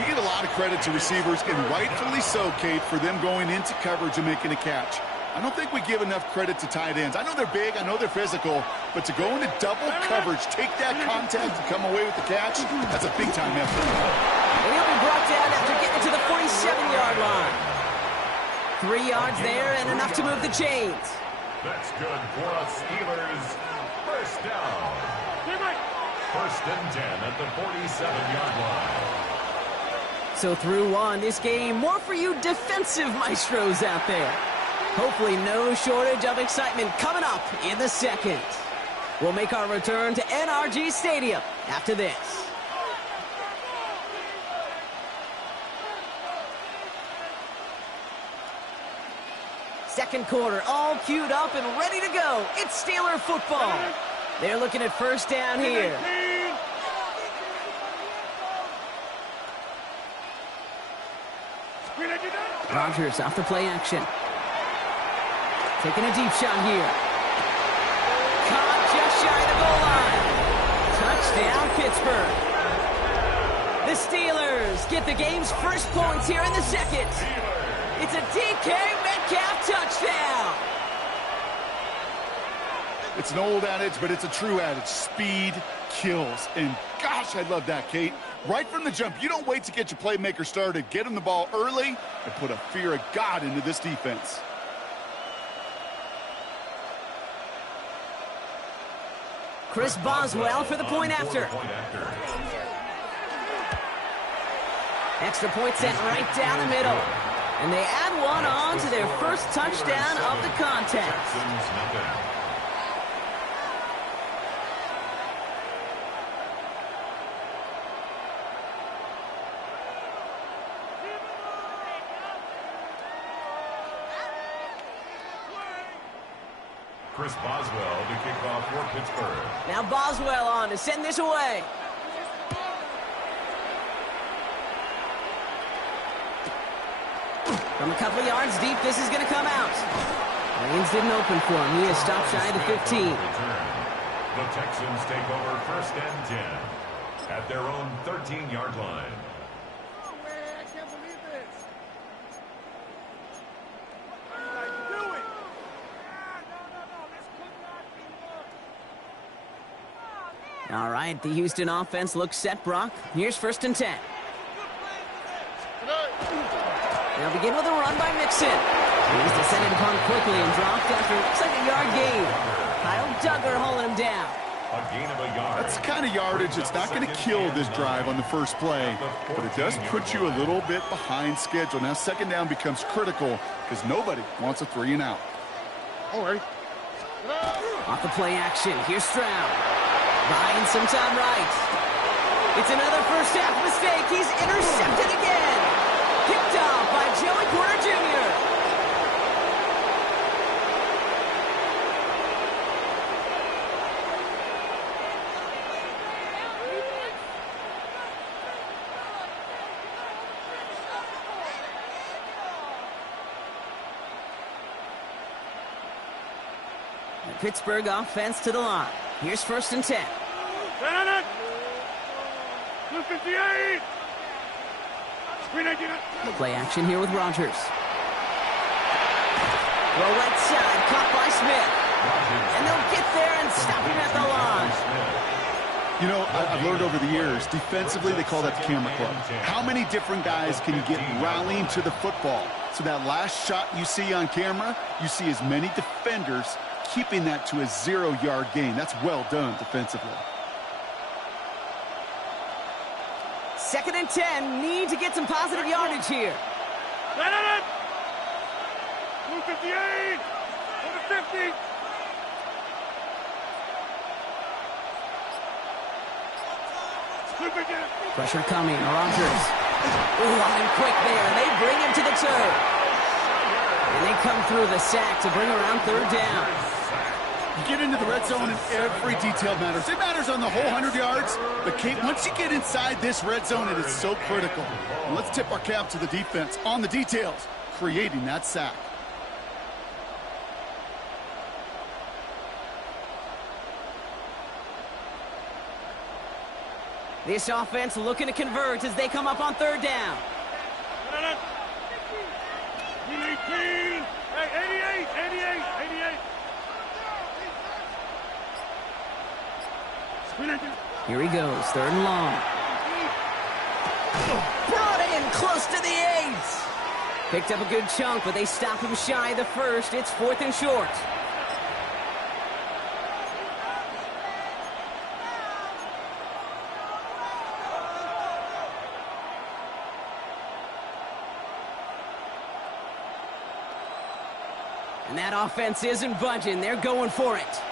You get a lot of credit to receivers, and rightfully so, Kate, for them going into coverage and making a catch. I don't think we give enough credit to tight ends. I know they're big, I know they're physical, but to go into double coverage, take that contact and come away with the catch, that's a big-time effort. And he'll be brought down after getting to the 47-yard line. 3 yards there and enough to move the chains. That's good for a Steelers first down. 1st and 10 at the 47-yard line. So through one, this game, more for you defensive maestros out there. Hopefully no shortage of excitement coming up in the 2nd. We'll make our return to NRG Stadium after this. Second quarter, all queued up and ready to go. It's Steeler football. They're looking at first down here. Rodgers off the play action. Taking a deep shot here. Caught just shy of the goal line. Touchdown, Pittsburgh. The Steelers get the game's first points here in the 2nd. It's a DK Metcalf touchdown. It's an old adage, but it's a true adage. Speed kills. And gosh, I love that, Kate. Right from the jump, you don't wait to get your playmaker started. Get him the ball early and put a fear of God into this defense. Chris Boswell for the point after. Extra point sent right down the middle. And they add one on to their first touchdown of the contest. Chris Boswell to kick off for Pittsburgh. Now Boswell on to send this away. From a couple of yards deep, this is going to come out. Lanes didn't open for him. He is stopped shy of the 15. The Texans take over 1st and 10 at their own 13-yard line. Oh, man, I can't believe this. What are you doing? No. This could not be more. All right, the Houston offense looks set, Brock. Here's 1st and 10. They'll begin with a run by Mixon. He's descended upon quickly and dropped after looks like a yard gain. Kyle Duggar holding him down. A gain of a yard. That's the kind of yardage that's not going to kill this drive on the first play, but it does put you a little bit behind schedule. Now 2nd down becomes critical because nobody wants a 3 and out. All right. Off the play action, here's Stroud. Buying some time right. It's another first half mistake. He's intercepted again. Picked off by Joey Porter Jr. The Pittsburgh offense to the line. Here's 1st and 10. 258. Play action here with Rodgers. Throw right side, caught by Smith. And they'll get there and stop him at the line. You know, I've learned over the years, defensively, they call that the camera club. How many different guys can you get rallying to the football? So that last shot you see on camera, you see as many defenders keeping that to a 0-yard gain. That's well done defensively. 2nd and 10, need to get some positive yardage here. 258. 150. Pressure coming, Rodgers. Running quick there. They bring him to the turf. And they come through the sack to bring around 3rd down. You get into the red zone and every detail matters. It matters on the whole 100 yards. But, Kate, once you get inside this red zone, it is so critical. And let's tip our cap to the defense on the details, creating that sack. This offense looking to convert as they come up on 3rd down. 88. Here he goes, 3rd and long. Brought in close to the 8. Picked up a good chunk, but they stop him shy of the 1st. It's 4th and short. And that offense isn't budging. They're going for it.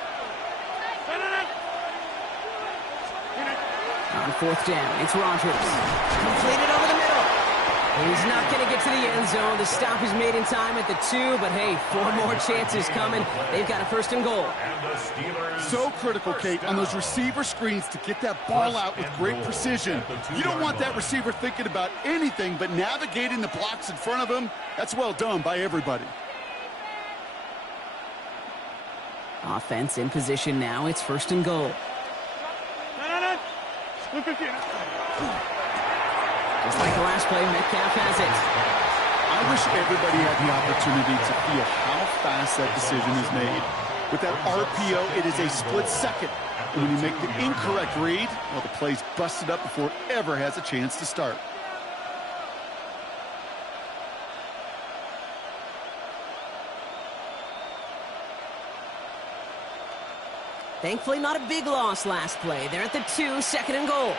On 4th down, it's Rodgers. Completed over the middle. He's not going to get to the end zone. The stop is made in time at the 2, but hey, 4 more chances coming. They've got a 1st and goal. So critical, Kate, on those receiver screens to get that ball out with great precision. You don't want that receiver thinking about anything but navigating the blocks in front of him. That's well done by everybody. Offense in position now. It's 1st and goal. Just like the last play, Metcalf has it. I wish everybody had the opportunity to feel how fast that decision is made. With that RPO, it is a split second. And when you make the incorrect read, well, the play's busted up before it ever has a chance to start. Thankfully, not a big loss last play. They're at the 2, second and goal.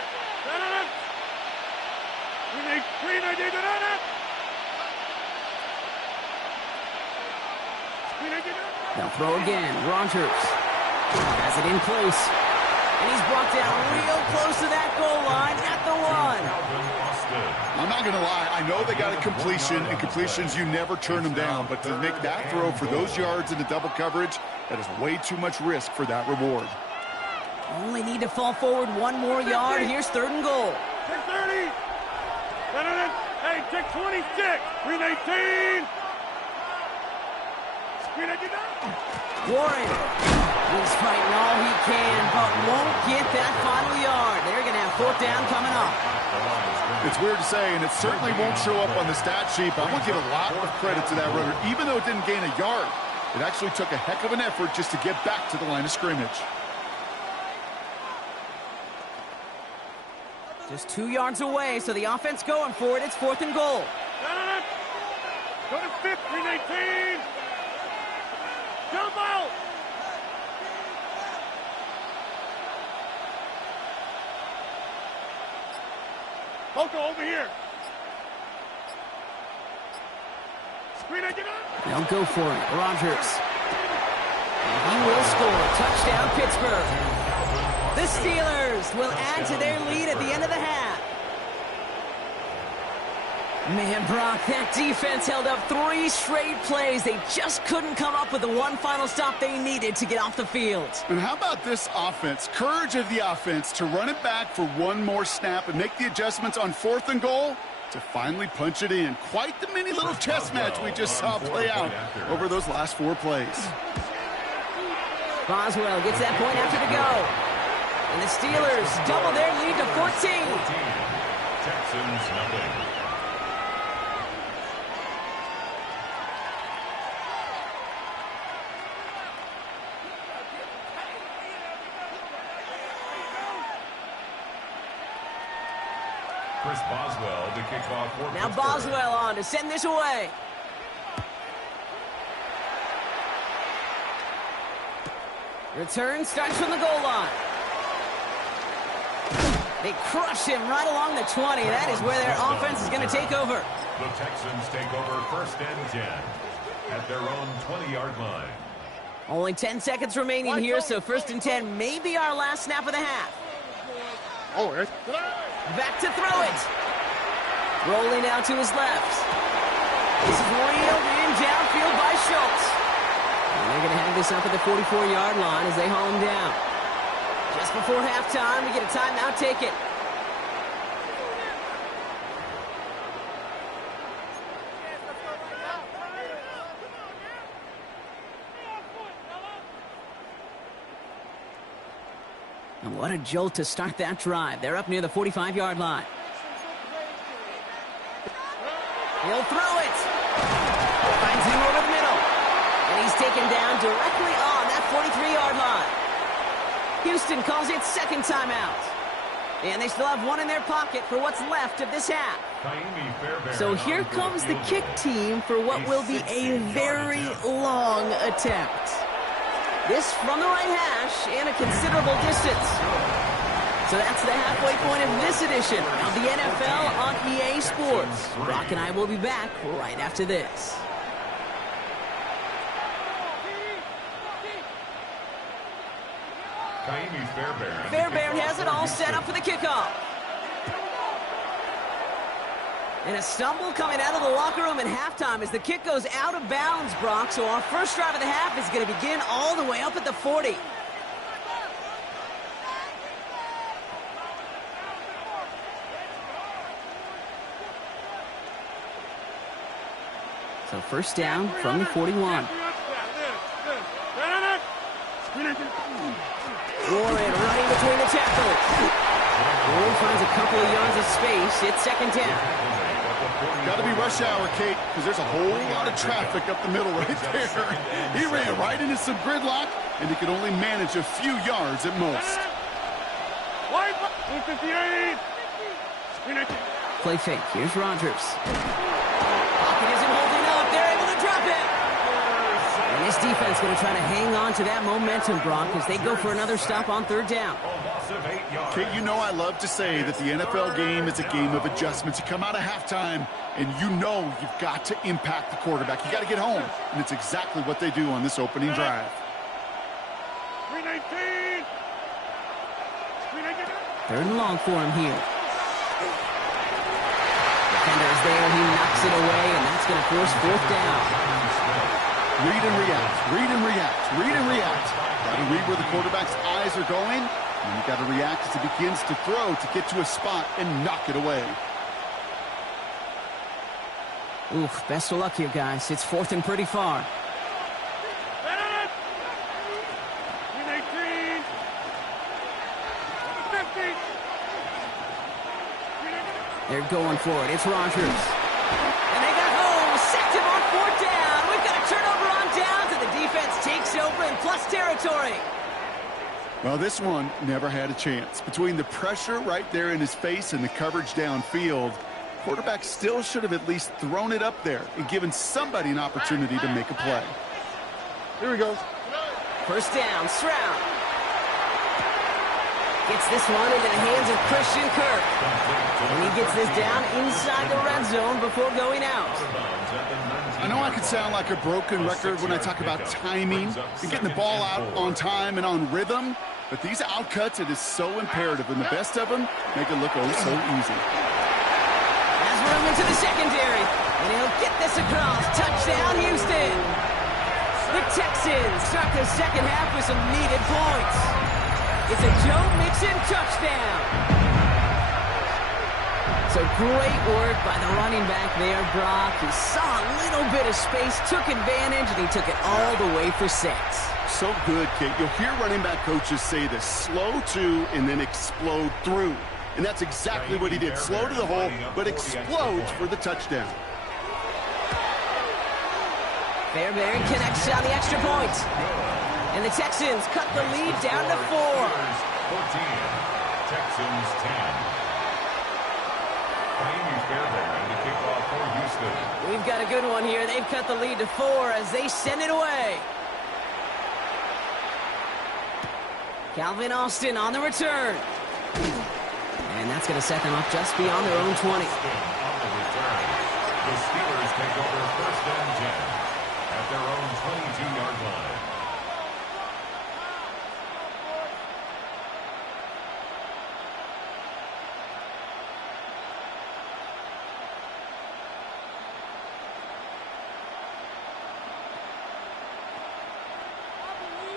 They'll throw again. Rogers has it in place. And he's brought down real close to that goal line at the 1. I'm not going to lie. I know they got a completion, and completions, you never turn them down. But to make that throw for those yards into double coverage, that is way too much risk for that reward. Only need to fall forward 1 more yard. Here's 3rd and goal. Check 30. Hey, check 26. Green 18. Green 18. Warren. He's fighting all he can, but won't get that final yard. They're going to have 4th down coming up. It's weird to say, and it certainly won't show up on the stat sheet, but I'm going to give a lot of credit to that runner. Even though it didn't gain a yard, it actually took a heck of an effort just to get back to the line of scrimmage. Just 2 yards away, so the offense going for it. It's 4th and goal. Go to 5th, Green 18. Jump out. Boco over here. Green 18. They'll go for it. Rogers. And he will score. Touchdown, Pittsburgh. The Steelers will add to their lead at the end of the half. Man, Brock, that defense held up 3 straight plays. They just couldn't come up with the one final stop they needed to get off the field. And how about this offense? Courage of the offense to run it back for 1 more snap and make the adjustments on 4th and goal to finally punch it in. Quite the mini little chess match we just saw play out over those last 4 plays. Boswell gets that point after the go. And the Steelers double their lead to 14. Texans nothing. Chris Boswell to kick off for Now Pittsburgh. Boswell on to send this away. Return starts from the goal line. They crush him right along the 20. That is where their offense is going to take over. The Texans take over 1st and 10 at their own 20-yard line. Only 10 seconds remaining here, so 1st and 10 may be our last snap of the half. Back to throw it. Rolling out to his left. This is reeled in downfield by Schultz. And they're going to have this up at the 44-yard line as they haul him down. Just before halftime, we get a timeout. Take it. And what a jolt to start that drive. They're up near the 45-yard line. He'll throw it. Finds him over the middle. And he's taken down directly on that 43-yard line. Houston calls it 2nd timeout. And they still have 1 in their pocket for what's left of this half. So here comes the kick team for what will be a very long attempt. This from the right hash and a considerable distance. So that's the halfway point of this edition of the NFL on EA Sports. Brock and I will be back right after this. Fairbairn has it all set up for the kickoff. And a stumble coming out of the locker room at halftime as the kick goes out of bounds, Brock. So our first drive of the half is going to begin all the way up at the 40. So 1st down from the 41. Warren running between the tackles. Warren finds a couple of yards of space. It's 2nd down. Got to be rush hour, Kate, because there's a whole lot of traffic up the middle right there. He ran right into some gridlock, and he could only manage a few yards at most. Play fake. Here's Rogers. Pocket isn't holding up. They're able to drop it. And This defense going to try to hang on to that momentum, Brock, as they go for another stop on third down. Kate, you know I love to say that the NFL game is a game of adjustments. You come out of halftime, and you know you've got to impact the quarterback. You got to get home, and it's exactly what they do on this opening drive. 319. Third and long for him here. Defender is there. He knocks it away, and that's going to force fourth down. Read and react, read and react, read and react. Got to read where the quarterback's eyes are going, and you got to react as he begins to throw to get to a spot and knock it away. Oof, best of luck here, guys. It's fourth and pretty far. They're going for it. It's Rodgers. And they got home. Sacked him on fourth down. We've got a turnover on downs, and the defense takes over in plus territory. Well, this one never had a chance. Between the pressure right there in his face and the coverage downfield, quarterback still should have at least thrown it up there and given somebody an opportunity to make a play. Here he goes. First down, Stroud. Gets this one into the hands of Christian Kirk. And he gets this down inside the red zone before going out. I know I could sound like a broken record when I talk about timing and getting the ball out on time and on rhythm, but these outcuts, it is so imperative, and the best of them make it look oh so easy. Has room into the secondary, and he'll get this across. Touchdown, Houston. The Texans start their second half with some needed points. It's a Joe Mixon touchdown. So great work by the running back there, Brock. He saw a little bit of space, took advantage, and he took it all the way for 6. So good, Kate. You'll hear running back coaches say this: slow to and then explode through. And that's exactly what he did. Slow to the hole, but explodes for the touchdown. Fairbairn connects on the extra point. And the Texans cut the lead down to 4. 14, Texans 10. Amy Fairbairn to kick off for Houston. We've got a good one here. They've cut the lead to 4 as they send it away. Calvin Austin on the return. And that's going to set them up just beyond their own 20. On the return, the Steelers take over first and 10 at their own 22-yard line.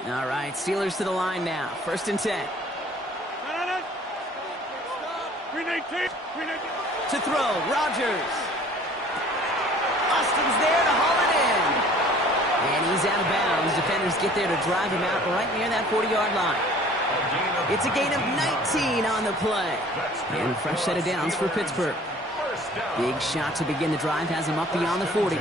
All right, Steelers to the line now. First and 10. To throw, Rodgers. Austin's there to haul it in. And he's out of bounds. Defenders get there to drive him out right near that 40-yard line. It's a gain of 19 on the play. And a fresh set of downs for Pittsburgh. Big shot to begin the drive has him up beyond the 40.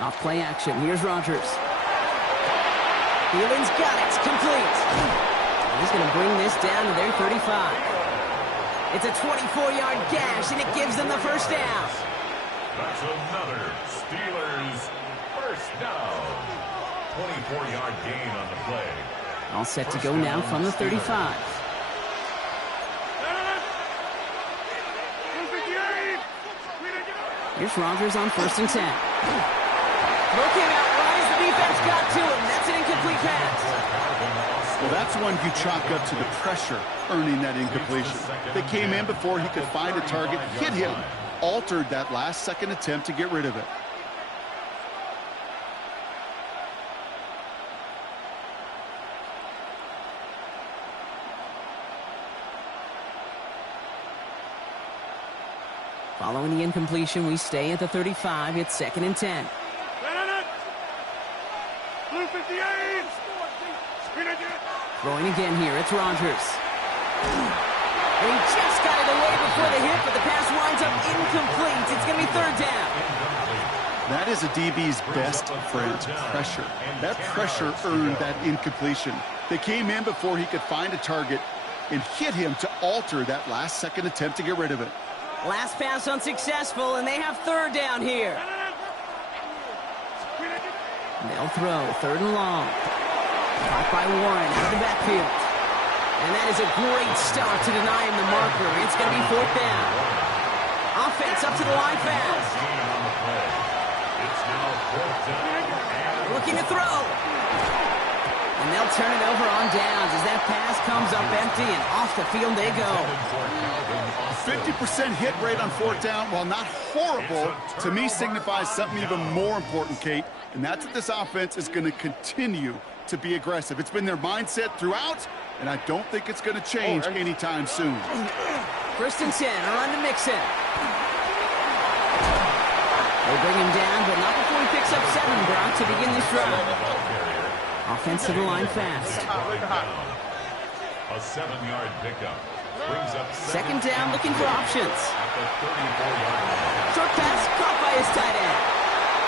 Off play action. Here's Rodgers. Thielen's got it. Complete. He's going to bring this down to their 35. It's a 24-yard gash, and it gives them the first down. That's another Steelers first down. 24-yard gain on the play. All set to go now from the 35. Here's Rodgers on first and 10. Throw came out right as the defense got to him. That's an incomplete pass. Well, that's one you chalk up to the pressure earning that incompletion. They came in before he could find a target, hit him, altered that last-second attempt to get rid of it. Following the incompletion, we stay at the 35. It's second and 10. Blue 58. Throwing again here. It's Rodgers. And he just got it away before the hit, but the pass winds up incomplete. It's going to be third down. That is a DB's best friend, pressure. That pressure earned that incompletion. They came in before he could find a target and hit him to alter that last-second attempt to get rid of it. Last pass unsuccessful, and they have third down here. They'll throw, third and long. Caught by Warren out of the backfield. And that is a great start to deny him the marker. It's going to be fourth down. Offense up to the line fast. Looking to throw. And they'll turn it over on downs as that pass comes up empty, and off the field they go. 50% hit rate on fourth down, while not horrible, to me signifies something even more important, Kate, and that's that this offense is going to continue to be aggressive. It's been their mindset throughout, and I don't think it's going to change anytime soon. First and 10, a run to Mixon. They bring him down, but not before he picks up 7, Brock, to begin this drive. Offense to the line fast. A 7-yard pickup. Brings up second down, looking for options. Short pass caught by his tight end.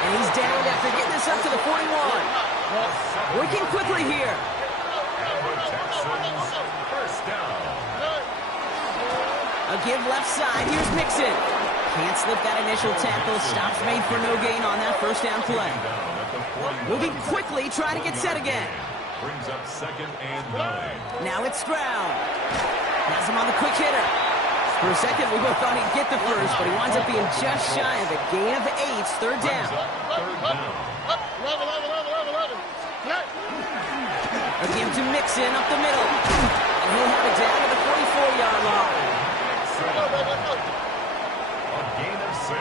And he's down after getting this up to the 41. Working quickly here. And the Texans first down. A give left side. Here's Mixon. Can't slip that initial tackle. Stops made for no gain on that first down play. Moving quickly, trying to get set again. Brings up second and 9. Now it's Stroud. Has him on the quick hitter. For a second, we both thought he'd get the first, but he winds up being just shy of a gain of 8. Third down. Again to Mixon up the middle. And he'll have it down to the 44-yard line. A gain of 6.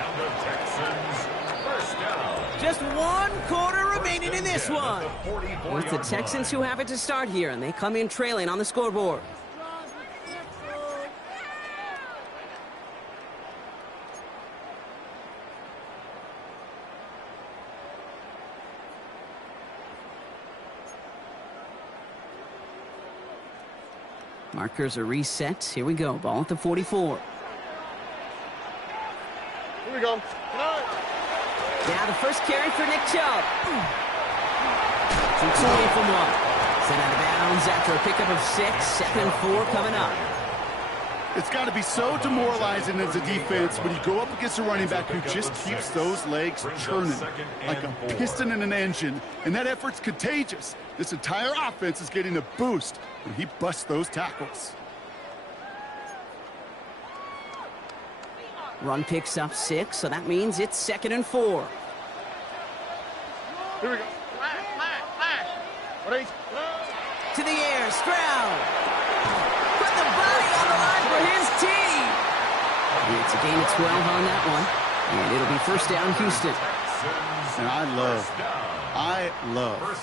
And the Texans first down. Just 1 quarter remaining in this one. It's the Texans who have it to start here, and they come in trailing on the scoreboard. Markers are reset. Here we go. Ball at the 44. Here we go. Now the first carry for Nick Chubb. Shoots away from 1. Sent out of bounds after a pickup of 6. Second and 4 coming up. It's got to be so demoralizing as a defense when you go up against a running back who just keeps those legs churning like a piston in an engine, and that effort's contagious. This entire offense is getting a boost when he busts those tackles. Run picks up 6, so that means it's second and 4. Here we go. To the air, Stroud. Put the body on the line for his team. And it's a gain of 12 on that one. And it'll be first down, Houston. And I love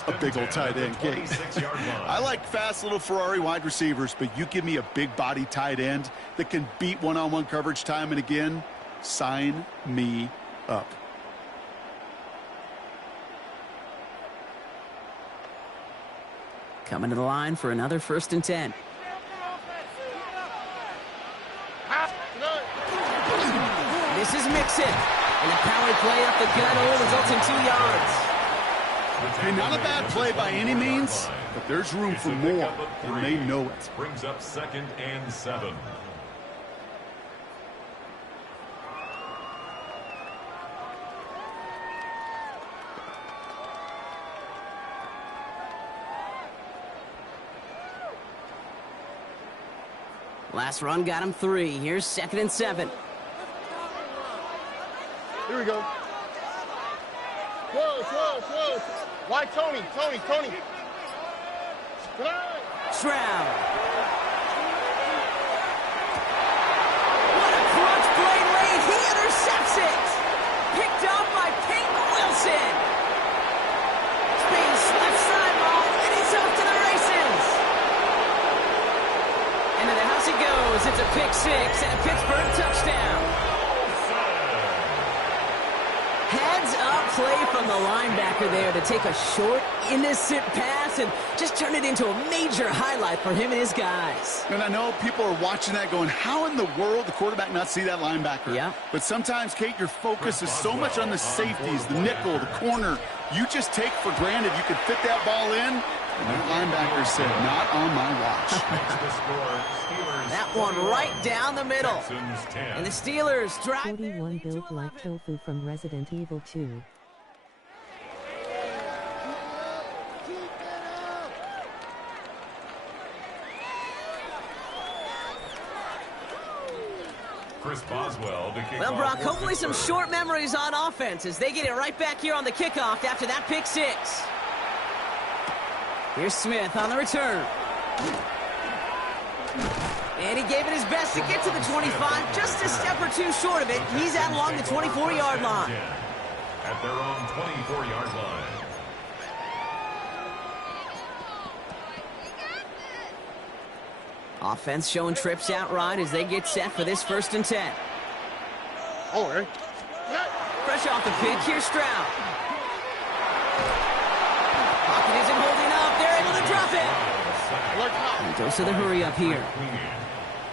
a big old tight end, Kate. I like fast little Ferrari wide receivers, but you give me a big body tight end that can beat one-on-one coverage time and again, sign me up. Coming to the line for another first and 10. This is Mixon. And a power play up the gut only results in 2 yards. Hey, not a bad play by any means, but there's room for more, and they know it. Brings up second and 7. Last run got him 3. Here's second and 7. Here we go. Whoa. Why Tony? Stroud. What a crunch play late. He intercepts it. Picked off by Peyton Wilson. Space left sideline, and he's off to the races. Into the house he goes. It's a pick 6 and a Pittsburgh touchdown. Heads-up play from the linebacker there to take a short, innocent pass and just turn it into a major highlight for him and his guys. And I know people are watching that going, how in the world the quarterback not see that linebacker? Yeah. But sometimes, Kate, your focus is so much on the safeties, the nickel, the corner. You just take for granted you can fit that ball in, And the linebacker said, not on my watch. That one right down the middle. And the Steelers drive. 41 built like tofu from Resident Evil 2. Chris Boswell to kick Well, off Brock, for hopefully some Pittsburgh. short memories on offense as they get it right back here on the kickoff after that pick six. Here's Smith on the return. And he gave it his best to get to the 25, just a step or two short of it. He's out along the 24-yard line. At their own 24-yard line. Offense showing trips out right as they get set for this 1st and 10. Oh, hey. Fresh off the pitch, here's Stroud. Pocket isn't holding up. They're able to drop it. He goes to the hurry up here.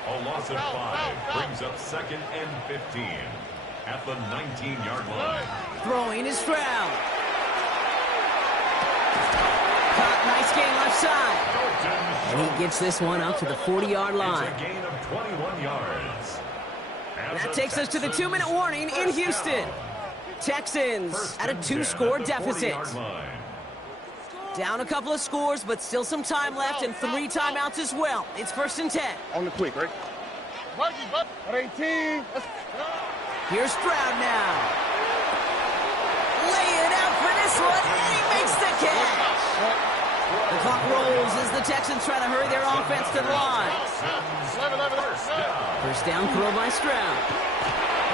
A loss of 5 brings up 2nd and 15 at the 19-yard line. Throwing is Stroud. Caught, nice gain left side. And he gets this one out to the 40-yard line. It's a gain of 21 yards. That takes us to the 2-minute warning in Houston. Texans at a 2-score deficit. Down a couple of scores, but still some time left and 3 timeouts as well. It's 1st and 10. On the quick, right? At 18. Here's Stroud now. Lay it out for this one, and he makes the catch. The clock rolls as the Texans try to hurry their offense to the line. First down throw by Stroud.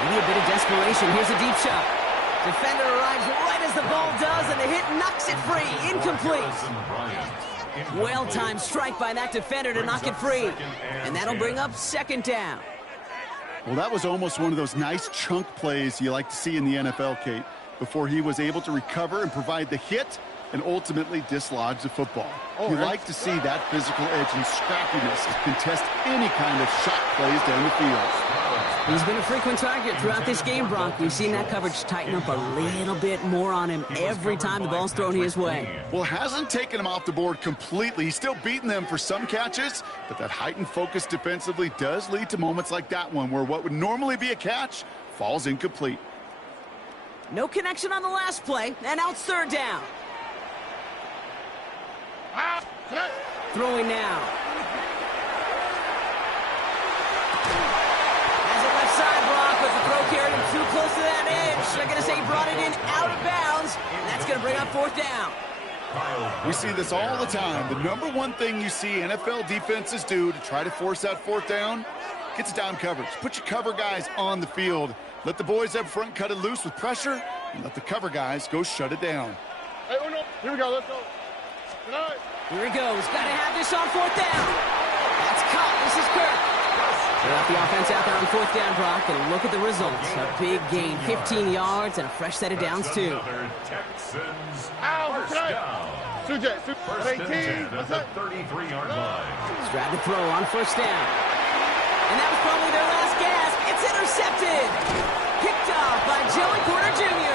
Maybe a bit of desperation. Here's a deep shot. Defender arrives right as the ball does, and the hit knocks it free. Incomplete. Well-timed strike by that defender to knock it free. And that'll bring up 2nd down. Well, that was almost one of those nice chunk plays you like to see in the NFL, Kate, before he was able to recover and provide the hit and ultimately dislodge the football. You like to see that physical edge and scrappiness to contest any kind of shot plays down the field. He's been a frequent target throughout this game, Brock. We've seen that coverage tighten up a little bit more on him every time the ball's thrown his way. Well, hasn't taken him off the board completely. He's still beating them for some catches, but that heightened focus defensively does lead to moments like that one where what would normally be a catch falls incomplete. No connection on the last play, and now it's 3rd down. Throwing now. Has it left side, Brock, but the throw carried him too close to that edge. They're going to say he brought it in out of bounds, and that's going to bring up 4th down. We see this all the time. The number one thing you see NFL defenses do to try to force that 4th down, get to down coverage. Put your cover guys on the field. Let the boys up front cut it loose with pressure, and let the cover guys go shut it down. Hey, oh no. Here we go. Let's go. Tonight. Here he goes. Got to have this on 4th down. That's caught. This is Kirk. They got the offense out there on 4th down, Brock, and look at the results. A big gain, 15 yards, and a fresh set of downs, too. Texans Ow, first down. First and 10 at the 33-yard line. Stroud to throw on 1st down. And that was probably their last gasp. It's intercepted. Picked off by Joey Porter Jr.